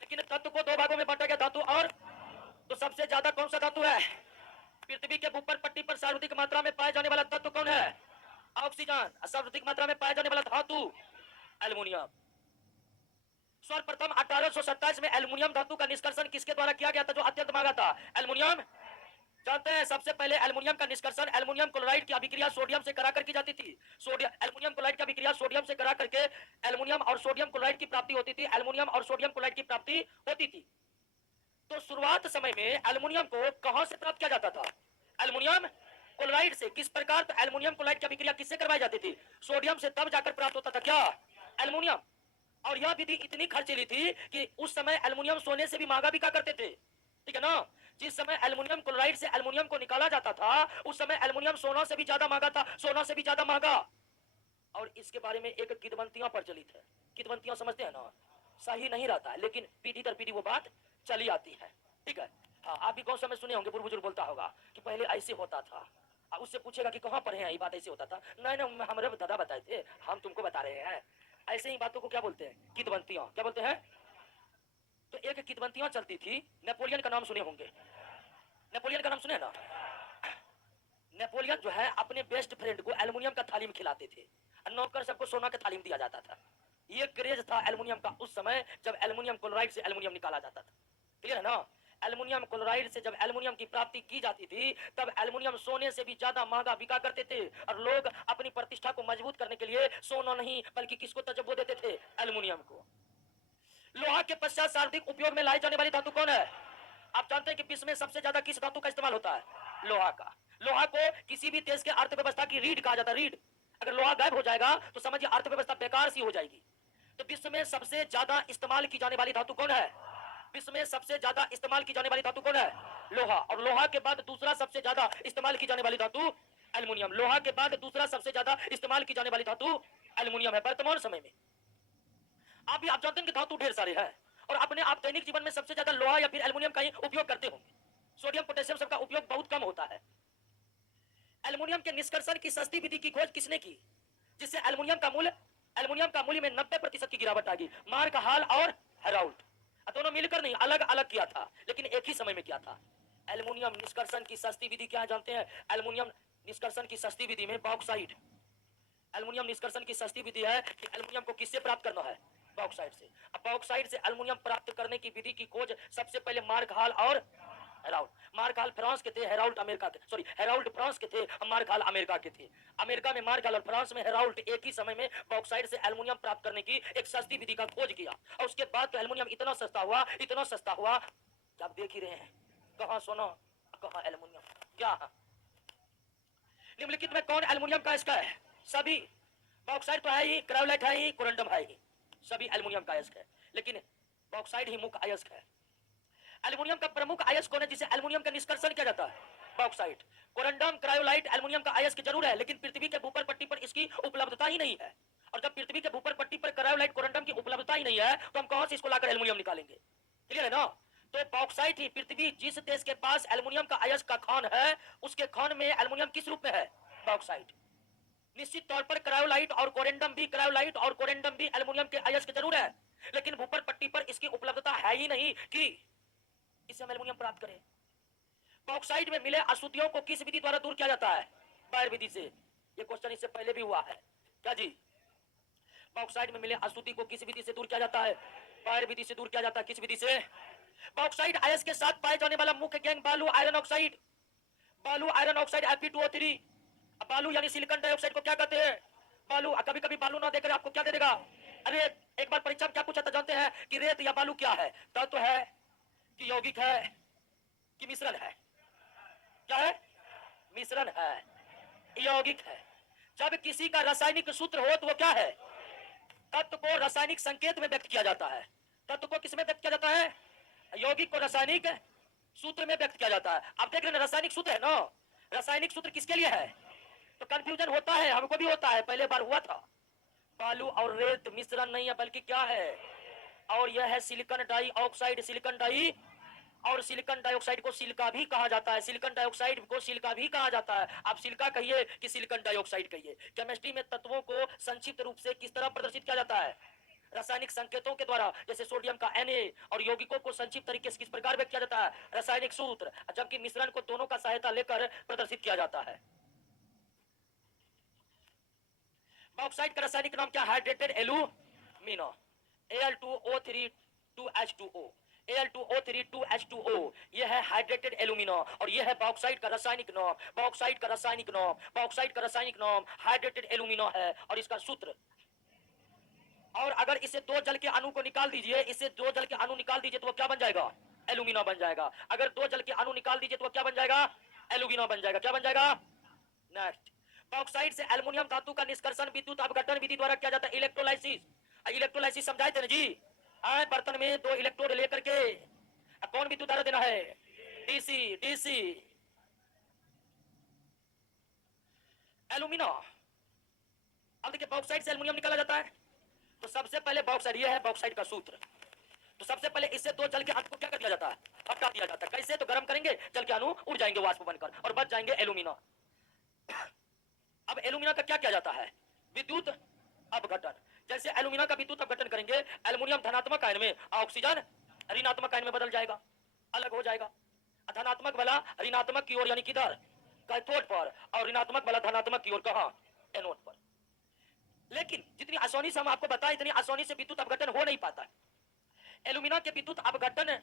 लेकिन तत्व को दो भागों में बांटा गया, धातु और, तो सबसे ज्यादा कौन सा धातु है? पृथ्वी के ऊपर पट्टी पर सर्वाधिक मात्रा में पाए जाने वाला तत्व कौन है? ऑक्सीजन। सर्वाधिक मात्रा में पाए जाने वाला धातु एल्युमिनियम। सर्वप्रथम 1827 में एल्युमिनियम धातु का निष्कर्षण किसके द्वारा किया गया था जो अत्यंत महंगा था? एल्युमिनियम। जानते हैं सबसे पहले एल्युमिनियम का निष्कर्षण एल्युमिनियम क्लोराइड की अभिक्रिया सोडियम से कराकर की जाती थी। सोडियम एल्युमिनियम क्लोराइड की अभिक्रिया सोडियम से करा करके एल्युमिनियम और सोडियम क्लोराइड की प्राप्ति होती थी। एल्युमिनियम और सोडियम क्लोराइड की प्राप्ति होती थी। तो शुरुआत समय में एल्युमिनियम को कहां से प्राप्त किया जाता था? एल्युमिनियम क्लोराइड से। किस प्रकार? तो एल्युमिनियम क्लोराइड की अभिक्रिया किससे करवाई जाती थी? सोडियम से। तब जाकर प्राप्त होता था क्या? एल्युमिनियम। और यह विधि इतनी खर्चीली थी कि उस समय एल्युमिनियम सोने से भी महंगा बिका करते थे। ठीक है ना? जिस समय एल्युमिनियम क्लोराइड से एल्युमिनियम को निकाला जाता था उस समय एल्युमिनियम सोना से भी ज्यादा महंगा था। सोना से भी ज्यादा महंगा। और इसके बारे में एक किदवंतियां प्रचलित है। किदवंतियां समझते हैं ना? सही नहीं रहता है लेकिन पीढ़ी दर पीढ़ी वो बात चली आती है। ठीक है? हाँ, आप भी कौन समय सुने होंगे बुजुर्ग बुजुर्ग बोलता होगा कि पहले ऐसे होता था। अब उससे पूछेगा कि कहां पर है ये बात ऐसे होता था? नहीं नहीं, हमारे दादा बताए थे, हम तुमको बता रहे हैं। ऐसे ही बातों को क्या बोलते हैं? किदवंतियां। क्या बोलते हैं? तो एक किदवंतियां चलती थी। नेपोलियन का नाम सुने होंगे। नेपोलियन का नाम सुने ना? नेपोलियन जो है अपने बेस्ट फ्रेंड को एल्युमिनियम का थाली में खिलाते थे और नौकर सबको सोना का थाली में दिया जाता था। ये क्रेज था एल्युमिनियम का उस समय जब एल्युमिनियम क्लोराइड से एल्युमिनियम निकाला जाता था। क्लियर है ना? एल्युमिनियम क्लोराइड से जब एल्युमिनियम की प्राप्ति की जाती थी तब एल्युमिनियम सोने से भी ज्यादा महंगा बिका करते थे और लोग अपनी प्रतिष्ठा को मजबूत करने के लिए सोना नहीं बल्कि किसको तजब्बो देते थे? एल्युमिनियम को। लोहा के पश्चात सर्वाधिक उपयोग में लाई जाने वाली धातु कौन है? आप जानते हैं कि विश्व में सबसे ज्यादा किस धातु का इस्तेमाल होता है? लोहा का। लोहा को किसी भी देश के अर्थव्यवस्था की रीढ़ कहा जाता है। रीढ़। अगर लोहा गायब हो जाएगा तो समझिए अर्थव्यवस्था बेकार सी हो जाएगी। तो विश्व में सबसे ज्यादा इस्तेमाल की जाने वाली धातु कौन है? विश्व में सबसे ज्यादा इस्तेमाल की जाने वाली धातु कौन है? लोहा। और लोहा के बाद दूसरा सबसे ज्यादा इस्तेमाल की जाने वाली धातु एल्युमिनियम। लोहा के बाद दूसरा सबसे ज्यादा इस्तेमाल की जाने वाली धातु एल्युमिनियम है वर्तमान समय में। आप जानते हैं कि धातु ढेर सारे हैं और अपने आप दैनिक जीवन में सबसे ज्यादा लोहा या फिर एल्युमिनियम का ही उपयोग करते होंगे। सोडियम पोटेशियम सबका उपयोग बहुत कम होता है। एल्युमिनियम के निष्कर्षण की सस्ती विधि की खोज किसने की जिससे एल्युमिनियम का मूल्य में 90% की गिरावट आ गई? मार्क हाल और हेराल्ड। दोनों मिलकर नहीं, अलग अलग किया था लेकिन एक ही समय में किया था। एल्युमिनियम निष्कर्षण की सस्ती विधि क्या जानते हैं? एल्युमिनियम निष्कर्षण की सस्ती विधि में बॉक्साइट। एल्युमिनियम निष्कर्षण की सस्ती विधि है कि एल्युमिनियम को किससे प्राप्त करना है? बॉक्साइट से। अब बॉक्साइट से एल्युमिनियम प्राप्त करने की विधि की खोज सबसे पहले मार्क हाल और हेराल्ड। मार्क हाल फ्रांस के थे, हेराल्ड अमेरिका के, सॉरी हेराल्ड फ्रांस के थे, मार्क हाल अमेरिका के थे। अमेरिका में मार्क हाल और फ्रांस में हेराल्ड एक ही समय में बॉक्साइट से एल्युमिनियम प्राप्त करने की एक सस्ती विधि का खोज किया और उसके बाद तो एल्युमिनियम इतना सस्ता हुआ, इतना सस्ता हुआ कि आप देख ही रहे हैं कहां सोना कहां एल्युमिनियम। क्या निम्नलिखित में कौन एल्युमिनियम का इसका है? सभी। बॉक्साइट तो है ही, क्रायोलाइट है ही, कोरंडम है ही, सभी एल्युमिनियम का अयस्क है लेकिन बॉक्साइट ही मुख्य अयस्क है। एल्युमिनियम का प्रमुख अयस्क कौन है जिसे एल्युमिनियम का निष्कर्षण किया जाता है? बॉक्साइट। कोरंडम क्रायोलाइट एल्युमिनियम का अयस्क जरूर है लेकिन पृथ्वी के भूपर पट्टी पर इसकी उपलब्धता ही नहीं है। और जब पृथ्वी के भूपर पट्टी पर क्रायोलाइट कोरंडम की उपलब्धता ही नहीं है तो हम कहां से इसको लाकर एल्युमिनियम निकालेंगे? क्लियर है ना? तो बॉक्साइट ही पृथ्वी जिस देश के पास एल्युमिनियम का अयस्क का खान है उसके खान में एल्युमिनियम किस रूप में है? बॉक्साइट। निश्चित तौर पर क्रायोलाइट और कोरेंडम भी एल्युमिनियम के अयस्क जरूर है लेकिन भूपर पट्टी पर इसकी उपलब्धता है ही नहीं कि इससे हम एल्युमिनियम प्राप्त करें। बॉक्साइट में मिले अशुद्धियों को किस विधि द्वारा दूर किया जाता है? बायर विधि से। ये क्वेश्चन इससे पहले भी हुआ है। क्या जी? बॉक्साइट में मिले अशुद्धि को किस विधि से दूर किया जाता है? बायर विधि से दूर किया जाता है। किस विधि से? बॉक्साइट अयस्क के साथ पाए जाने वाला मुख्य गैंग बालू आयरन ऑक्साइड। बालू आयरन ऑक्साइड Fe2O3। बालू यानी सिलिकॉन डाइऑक्साइड को क्या कहते हैं? बालू। कभी कभी बालू ना देकर आपको क्या दे देगा? अरे एक बार परीक्षा में क्या पूछा था जानते हैं कि रेत या बालू क्या है? तत्व है कि यौगिक है कि मिश्रण है? क्या है? मिश्रण है, यौगिक है। जब किसी का रासायनिक सूत्र हो तो वो क्या है? तत्व को रासायनिक संकेत में व्यक्त किया जाता है। तत्व को किसमें व्यक्त किया जाता है? यौगिक को रासायनिक सूत्र में व्यक्त किया जाता है। आप देख रहे हैं रासायनिक सूत्र है ना? रासायनिक सूत्र किसके लिए है? तो कंफ्यूजन होता है, हमको भी होता है, पहले बार हुआ था। बालू और रेत मिश्रण नहीं है बल्कि क्या है? और यह है सिलिकॉन डाइऑक्साइड। सिलिकॉन डाई और सिलिकॉन डाइऑक्साइड को सिलिका भी कहा जाता है। सिलिकॉन डाइऑक्साइड को सिलिका भी कहा जाता है। आप सिलिका कहिए कि सिलिकॉन डाइऑक्साइड कहिए। केमिस्ट्री में तत्वों को संक्षिप्त रूप से किस तरह प्रदर्शित किया जाता है? रासायनिक संकेतों के द्वारा। जैसे सोडियम का Na और यौगिकों को संक्षिप्त तरीके से किस प्रकार व्यक्त किया जाता है? रासायनिक सूत्र। जबकि मिश्रण को दोनों का सहायता लेकर प्रदर्शित किया जाता है। बॉक्साइट का रासायनिक नाम क्या? Hydrated alumino. Al2O3 2H2O, Al2O3 2H2O, ये है हाइड्रेटेड एल्यूमिना और ये है बॉक्साइट का रासायनिक नाम, बॉक्साइट का रासायनिक नाम, बॉक्साइट का रासायनिक नाम हाइड्रेटेड एल्यूमिना है और इसका सूत्र। और अगर इसे दो जल के अणु को निकाल दीजिए, इसे दो जल के अणु निकाल दीजिए तो वो क्या बन जाएगा? एल्यूमिना बन जाएगा। अगर दो जल के अणु निकाल दीजिए तो वो क्या बन जाएगा? एल्यूमिना बन जाएगा। क्या बन जाएगा? नेक्स्ट, बॉक्साइट से एल्युमिनियम धातु का निष्कर्षण विद्युत अपघटन विधि द्वारा किया जाता है, इलेक्ट्रोलाइसिस। इलेक्ट्रोलाइसिस समझाए थे ना जी? बर्तन में दो इलेक्ट्रोड लेकर के कौन विद्युत धारा देना है? डीसी। DC alumina. अब देखिए बॉक्साइट से एल्युमिनियम निकाला जाता है तो सबसे पहले बॉक्साइट, ये है बॉक्साइट का सूत्र। तो सबसे पहले इससे दो जल के अणु को क्या कर दिया जाता है? हटा दिया जाता है। कैसे? तो गर्म करेंगे, जल के अणु उड़ जाएंगे वाष्प बनकर और बच जाएंगे एल्यूमिना। अब एल्यूमिना का क्या किया जाता है? विद्युत अपघटन। जैसे एल्यूमिना का विद्युत अपघटन करेंगे, एल्युमिनियम धनात्मक आयन में, ऑक्सीजन ऋणात्मक आयन में बदल जाएगा, अलग हो जाएगा। धनात्मक वाला ऋणात्मक की ओर यानी किधर? कैथोड पर, और ऋणात्मक वाला धनात्मक की ओर कहां? एनोड पर। लेकिन जितनी आसानी से हम आपको बताएं इतनी आसानी से विद्युत अपघटन हो नहीं पाता है। एल्यूमिना के विद्युत अपघटन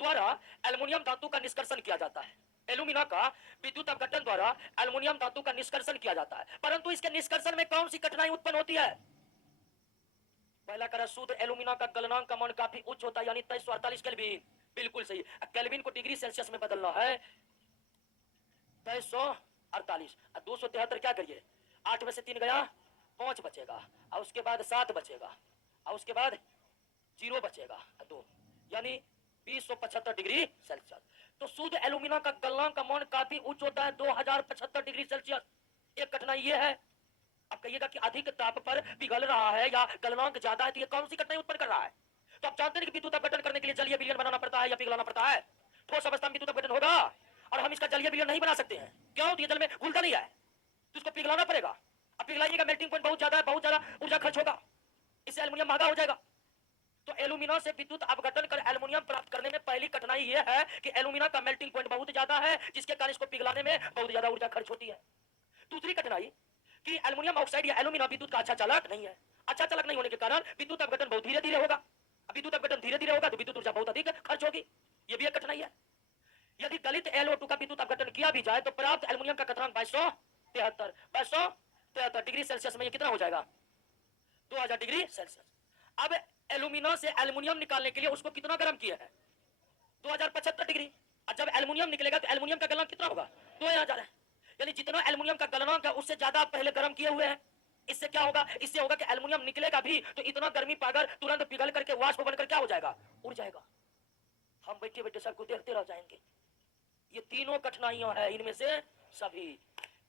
द्वारा एल्युमिनियम धातु का निष्कर्षण किया जाता है। एल्यूमिना का विद्युत अपघटन द्वारा एल्युमिनियम धातु का निष्कर्षण किया जाता है, परंतु इसके निष्कर्षण में कौन सी कठिनाई उत्पन्न होती है? पहला करा, शुद्ध एल्यूमिना का गलनांक का मान काफी उच्च होता है, यानी 2348 केल्विन। बिल्कुल सही। केल्विन को डिग्री सेल्सियस में बदलना है, 2348। 273 क्या करिए? 8 में से 3 गया, 5 बचेगा, और उसके बाद 7 बचेगा, और उसके बाद 0 बचेगा 2, यानी 2075 डिग्री सेल्सियस। तो शुद्ध एल्यूमिना का गलनांक का मान काफी उच्च होता है, 2075 डिग्री सेल्सियस। एक कठिनाई ये है। अब कहिएगा कि अधिक ताप पर पिघल रहा है या गलनांक ज्यादा है, तो ये कौन सी कठिनाई उत्पन्न कर रहा है? तो आप जानते हैं कि विद्युत अपघटन करने के लिए जलीय विलयन बनाना पड़ता है या पिघलाना पड़ता है? ठोस अवस्था में विद्युत अपघटन होगा और हम इसका जलीय विलयन नहीं बना सकते हैं। क्यों? तो ये जल में घुलता नहीं है, तो इसको पिघलाना पड़ेगा। अब पिघलाइएगा, मेल्टिंग पॉइंट बहुत ज्यादा है, बहुत ज्यादा ऊर्जा खर्च होगा, इससे एल्युमिनियम महंगा हो जाएगा। तो एल्यूमिना से विद्युत अपघटन कर एल्युमिनियम प्राप्त करने में पहली कठिनाई यह है कि एल्यूमिना का मेल्टिंग पॉइंट बहुत ज्यादा है, जिसके कारण इसको पिघलाने में बहुत ज्यादा ऊर्जा खर्च होती है। दूसरी कठिनाई कि एल्युमिनियम ऑक्साइड या एल्यूमिना विद्युत का अच्छा चालक नहीं है। अच्छा चालक नहीं होने के कारण विद्युत अपघटन बहुत धीरे धीरे होगा। विद्युत अपघटन धीरे धीरे होगा तो विद्युत ऊर्जा बहुत अधिक खर्च होगी, यह भी एक कठिनाई है। यदि गलित एलओ2 का विद्युत अपघटन किया भी जाए तो प्राप्त एल्युमिनियम का कथनांक 2273 डिग्री सेल्सियस में कितना हो जाएगा? 2000 डिग्री सेल्सियस। अब एल्यूमिना से एल्युमिनियम निकालने के लिए उसको कितना गर्म किया है? 2075 डिग्री। और जब एल्युमिनियम निकलेगा तो एल्युमिनियम का गलनांक कितना होगा? 2000 है। यानी जितना एल्युमिनियम का गलनांक है उससे ज्यादा पहले गर्म किए हुए हैं। इससे क्या होगा? इससे होगा कि एल्युमिनियम निकलेगा भी तो इतना गर्मी पाकर तुरंत पिघल करके वाष्प बनकर क्या हो जाएगा? उड़ जाएगा। हम बैठे बैठे सबको देखते रह जाएंगे। ये तीनों कठिनाइयां हैं, इनमें से सभी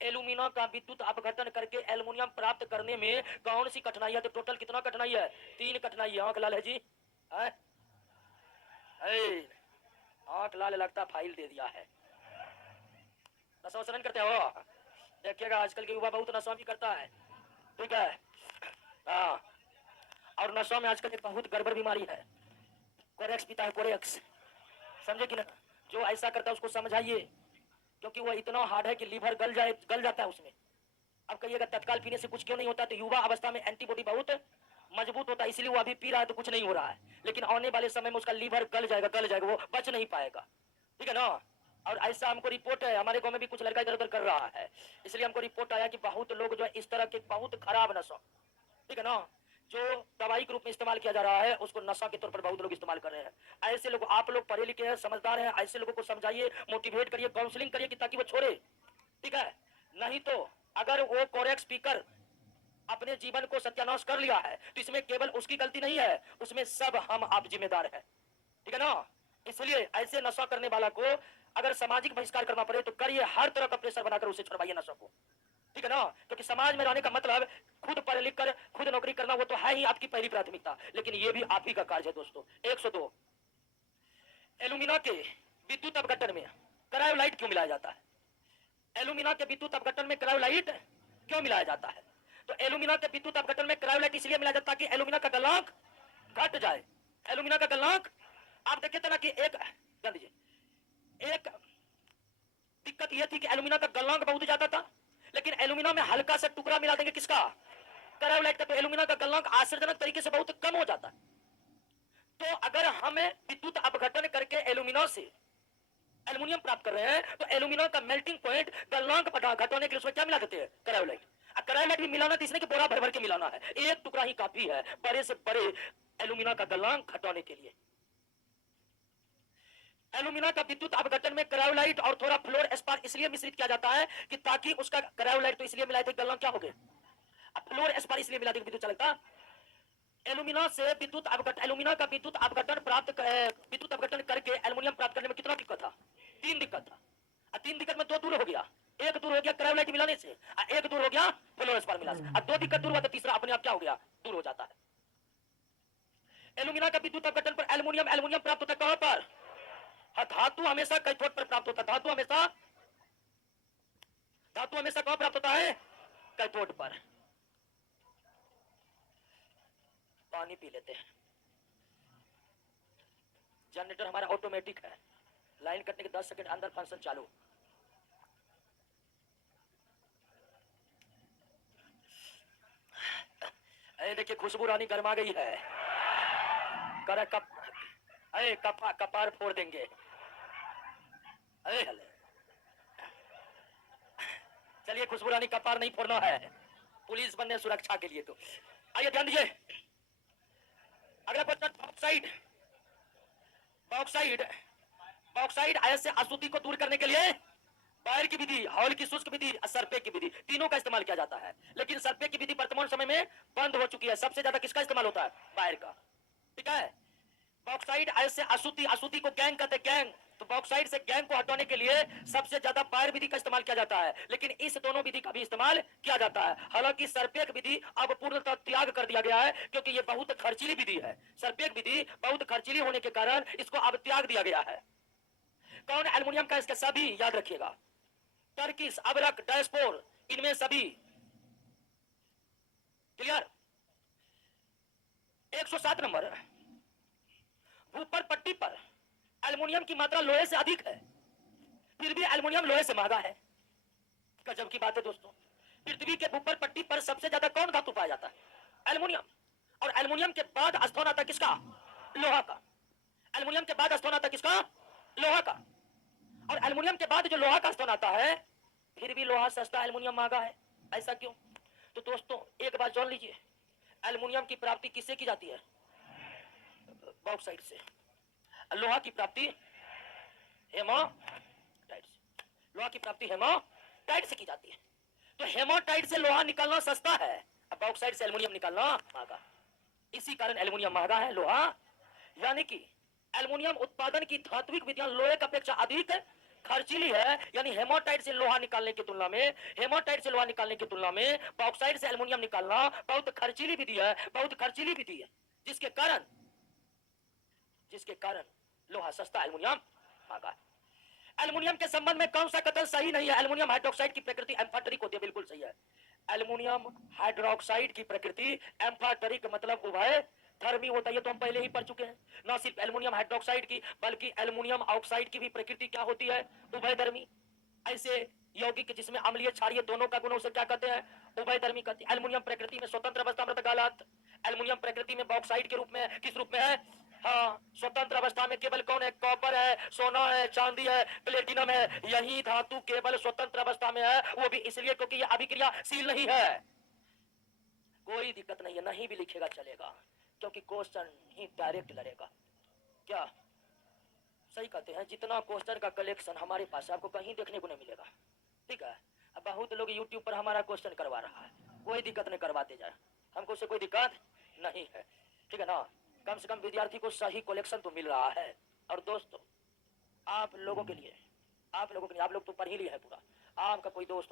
एल्यूमिना का विद्युत अपघटन करके एल्युमिनियम प्राप्त करने में कौन सी कठिनाई है? तो टोटल कितना कठिनाई है? 3 कठिनाई। आंख लाल है जी, आंख लाल लगता फाइल दे दिया है। नशा सेवन करते हो? देखिएगा आजकल के युवा बहुत नशा भी करता है, ठीक है? हाँ, और नशा में आजकल एक बहुत गड़बड़ बीमारी है, कोरेक्स पीता है, कोरेक्स, समझे कि ना? जो ऐसा करता है उसको समझाइए, क्योंकि वो इतना हार्ड है कि लीवर गल जाता है उसमें। अब कहिएगा तत्काल पीने से कुछ क्यों नहीं होता? तो युवा अवस्था में एंटीबॉडी बहुत मजबूत होता है, इसलिए वो अभी पी रहा है तो कुछ नहीं हो रहा है, लेकिन आने वाले समय में उसका लीवर गल जाएगा, वो बच नहीं पाएगा, ठीक है ना? और ऐसा हमको रिपोर्ट है, हमारे गांव में भी कुछ लड़का इधर उधर कर रहा है, इसलिए हमको रिपोर्ट आया कि बहुत लोग जो है इस तरह के बहुत खराब नशा, ठीक है ना, जो दवाई के रूप में इस्तेमाल किया जा रहा है उसको नशा के तौर पर बहुत लोग इस्तेमाल कर रहे हैं। ऐसे लोग, आप लोग पढ़े लिखे हैं, समझदार हैं, ऐसे लोगों को समझाइए, मोटिवेट करिए, काउंसलिंग करिए कि ताकि वो छोड़े, ठीक है? नहीं तो अगर वो कोरेक्स पीकर अपने जीवन को सत्यानाश कर लिया है तो इसमें केवल उसकी गलती नहीं है, उसमें सब हम आप जिम्मेदार हैं, ठीक है ना? इसलिए ऐसे नशा करने वाला को अगर सामाजिक बहिष्कार करना पड़े तो करिए, हर तरह का प्रेशर बनाकर उसे छुड़वाइए नशा को, ठीक है ना? क्योंकि समाज में रहने का मतलब खुद पढ़ लिख कर खुद नौकरी करना, वो तो है ही आपकी पहली प्राथमिकता, लेकिन ये भी आप ही का कार्य है दोस्तों। 102 एल्यूमिना के विद्युत अपघटन में क्रायोलाइट क्यों मिलाया जाता है? एल्यूमिना के विद्युत अपघटन में क्रायोलाइट क्यों मिलाया जाता है? तो एल्यूमिना के विद्युत अपघटन में क्रायोलाइट इसलिए मिलाया जाता है कि एल्यूमिना का गलनांक घट जाए। एल्यूमिना का गलनांक, आप देखे थे ना कि एक दिक्कत यह थी कि एल्यूमिना का गलनांक बहुत ज्यादा था, लेकिन एल्यूमिना में हल्का सा टुकड़ा मिला देंगे, किसका? क्रायोलाइट का, तो एल्यूमिना का गलनांक आश्चर्यजनक तरीके से बहुत कम हो जाता है। तो अगर हम विद्युत अपघटन करके एल्यूमिना से एल्युमिनियम प्राप्त कर रहे हैं तो एल्यूमिना का मेल्टिंग पॉइंट गलनांक घटाने के लिए उसमें क्या मिला देते हैं? क्रायोलाइट। क्रायोलाइट भी मिलाना तो इसने कि बोरा भर भर के मिलाना है, एक टुकड़ा ही काफी है बड़े से बड़े एल्यूमिना का गलनांक घटाने के लिए। एल्यूमिना का विद्युत अपघटन में क्रायोलाइट और थोड़ा फ्लोर एस्पार इसलिए मिश्रित किया जाता है कि ताकि उसका क्रायोलाइट तो इसलिए मिलाए थे गलनांक क्या हो गए, अब फ्लोर एस्पार इसलिए मिला थे विद्युत चालकता। एल्यूमिना से विद्युत अपघटन, एल्यूमिना का विद्युत अपघटन करके एल्युमिनियम प्राप्त करने में कितना दिक्कत था? 3 दिक्कत था। 3 दिक्कत में 2 दूर हो गया, एक दूर हो गया क्रायोलाइट मिलाने से, एक दूर हो गया फ्लोरोस्पार मिलाने से। 2 दिक्कत दूर हुआ तो तीसरा अपने आप क्या हो गया? दूर हो जाता है। एल्यूमिना का विद्युत अपघटन पर एल्युमिनियम प्राप्त होता है कहां पर? धातु हमेशा कैथोड पर प्राप्त होता है। धातु हमेशा कहां प्राप्त होता है? कैथोड पर। पानी पी लेते हैं। जनरेटर हमारा ऑटोमेटिक है, लाइन कटने के 10 सेकंड अंदर फंक्शन चालू। देखिए खुशबू रानी गर्मा गई है, कर कप कपार फोड़ देंगे। चलिए खुशबू रानी कपार नहीं फोड़ना है, पुलिस बनने सुरक्षा के लिए। तो आइए ध्यान दीजिए अगला क्वेश्चन। बॉक्साइड अयस्क से अशुद्धि को दूर करने के लिए बायर की विधि, हॉल की शुष्क विधि, सरपे की विधि, तीनों का इस्तेमाल किया जाता है। लेकिन सरपे की विधि वर्तमान समय में बंद हो चुकी है। सबसे ज्यादा किसका इस्तेमाल होता है? बायर का। ठीक है। बॉक्साइड अयस्क से अशुद्धि को गैंग कहते हैं, गैंग। तो बॉक्साइड से गैंग को हटाने के लिए सबसे ज्यादा बायर विधि का इस्तेमाल किया जाता है, लेकिन इस दोनों विधि का भी इस्तेमाल किया जाता है। हालांकि सरपेक विधि अब पूर्णतः त्याग कर दिया गया है क्योंकि ये बहुत खर्चीली विधि है। सरपेक विधि बहुत खर्चीली होने के कारण इसको अब त्याग दिया गया है। कौन एल्युमिनियम का? इसके सभी याद रखिएगा, टर्किश, अबरक, डैशपोर, इनमें सभी। क्लियर? 107 नंबर। ऊपर पट्टी पर एल्युमिनियम की मात्रा लोहे से अधिक है, फिर भी एल्युमिनियम लोहे से महंगा है। गजब की बात है दोस्तों। पृथ्वी के ऊपर पट्टी पर सबसे ज्यादा कौन धातु पाया जाता है? एल्युमिनियम। और एल्युमिनियम के बाद स्थान आता किसका? लोहा का। एल्युमिनियम के बाद स्थान आता किसका? लोहा का। और एल्युमिनियम के बाद जो लोहा का स्थान आता है, फिर भी लोहा सस्ता, एल्युमिनियम महंगा है। ऐसा क्यों? तो दोस्तों एक बात जान लीजिए, एल्युमिनियम की प्राप्ति किससे की जाती है? बॉक्साइट से। लोहा की प्राप्ति हेमाटाइट से। लोहा की प्राप्ति हेमाटाइट से की जाती है। तो हेमाटाइट से लोहा निकालना सस्ता है, बॉक्साइट से एल्युमिनियम निकालना महंगा। इसी कारण एल्युमिनियम महंगा है, लोहा। यानी कि एल्युमिनियम उत्पादन की धात्विक विधियां लोहे की अपेक्षा अधिक खर्चीली है। यानी हेमाटाइट से लोहा निकालने की तुलना में, बॉक्साइट से एल्युमिनियम निकालना बहुत खर्चीली विधि है, बहुत खर्चीली विधि है। जिसके कारण लोहा सस्ता, एल्युमिनियम महंगा। एल्युमिनियम के संबंध में कौन सा कथन सही नहीं है? एल्युमिनियम हाइड्रोक्साइड की प्रकृति एम्फाटरिक होती है, बिल्कुल सही है। एल्युमिनियम हाइड्रोक्साइड की प्रकृति एम्फाटरिक मतलब उभय धर्मी होता है। ये तो हम पहले ही पढ़ चुके हैं। ना सिर्फ एल्युमिनियम हाइड्रोक्साइड की बल्कि एल्युमिनियम ऑक्साइड की भी प्रकृति क्या होती है? उभय धर्मी। ऐसे यौगिक जिसमें अम्लीय क्षारीय दोनों का गुण, उसे क्या कहते हैं? उभय धर्मी कहते हैं। एल्युमिनियम प्रकृति में स्वतंत्र अवस्था में गालात। एल्युमिनियम प्रकृति में बॉक्साइड के रूप में किस रूप में है? हाँ, स्वतंत्र अवस्था में केवल कौन है? कॉपर है, सोना है, चांदी है, प्लेटिनम है। यही धातु केवल स्वतंत्र अवस्था में है, वो भी इसलिए क्योंकि ये अभिक्रियाशील नहीं है। कोई दिक्कत नहीं है, नहीं भी लिखेगा चलेगा, क्योंकि क्वेश्चन ही डायरेक्ट लड़ेगा। क्या सही कहते हैं? जितना क्वेश्चन का कलेक्शन हमारे पास आपको कहीं देखने को नहीं मिलेगा। ठीक है। अब बहुत लोग यूट्यूब पर हमारा क्वेश्चन करवा रहा है, कोई दिक्कत नहीं, करवाते जाए, हमको उससे कोई दिक्कत नहीं है। ठीक है ना? कम से कम विद्यार्थी को सही कलेक्शन तो मिल रहा है। और दोस्तों आप लोगों के लिए, आप लोग तो पढ़ ही लिए है पूरा। आपका कोई दोस्त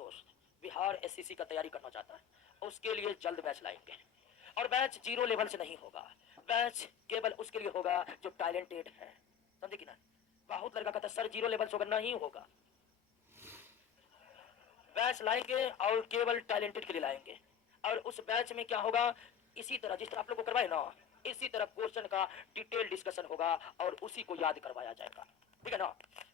बिहार एससीसी का तैयारी करना चाहता है, उसके लिए जल्द बैच लाएंगे। और बैच 0 लेवल से नहीं होगा, बैच केवल उसके लिए होगा जो टैलेंटेड है। समझे कि ना? बहुत लड़का कहता है सर 0 लेवल से होगा, नहीं होगा। बैच लाएंगे और केवल टैलेंटेड के लिए लाएंगे। और उस बैच में क्या होगा? इसी तरह जिस तरह आप लोग को करवाए ना, इसी तरह क्वेश्चन का डिटेल डिस्कशन होगा और उसी को याद करवाया जाएगा। ठीक है ना?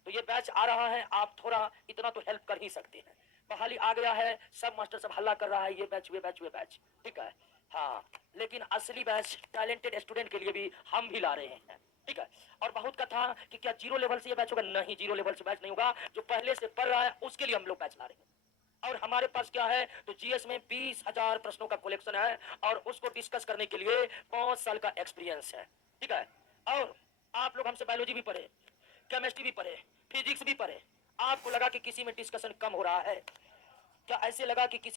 तो ये बैच आ रहा है, आप थोड़ा इतना तो हेल्प कर ही सकते हैं। बहाली आ गया है, सब मास्टर सब हल्ला कर रहा है, ये बैच वे बैच वे बैच। ठीक है, हाँ, लेकिन असली बैच टैलेंटेड स्टूडेंट के लिए भी हम भी ला रहे हैं, ठीक है। और बहुत का था कि क्या जीरो लेवल से ये बैच होगा, नहीं, जीरो लेवल से बैच नहीं होगा। जो पहले से पढ़ रहा है उसके लिए हम लोग बैच ला रहे हैं। और हमारे पास क्या है, तो जीएस में 20,000 प्रश्नों का कलेक्शन है और उसको डिस्कस करने के लिए 5 साल का एक्सपीरियंस है, ठीक है। और आप लोग हमसे बायोलॉजी भी पढ़े, केमिस्ट्री भी पढ़े, फिजिक्स भी पढ़े, आपको लगा कि किसी में डिस्कशन कम हो रहा है क्या? ऐसे लगा कि किसी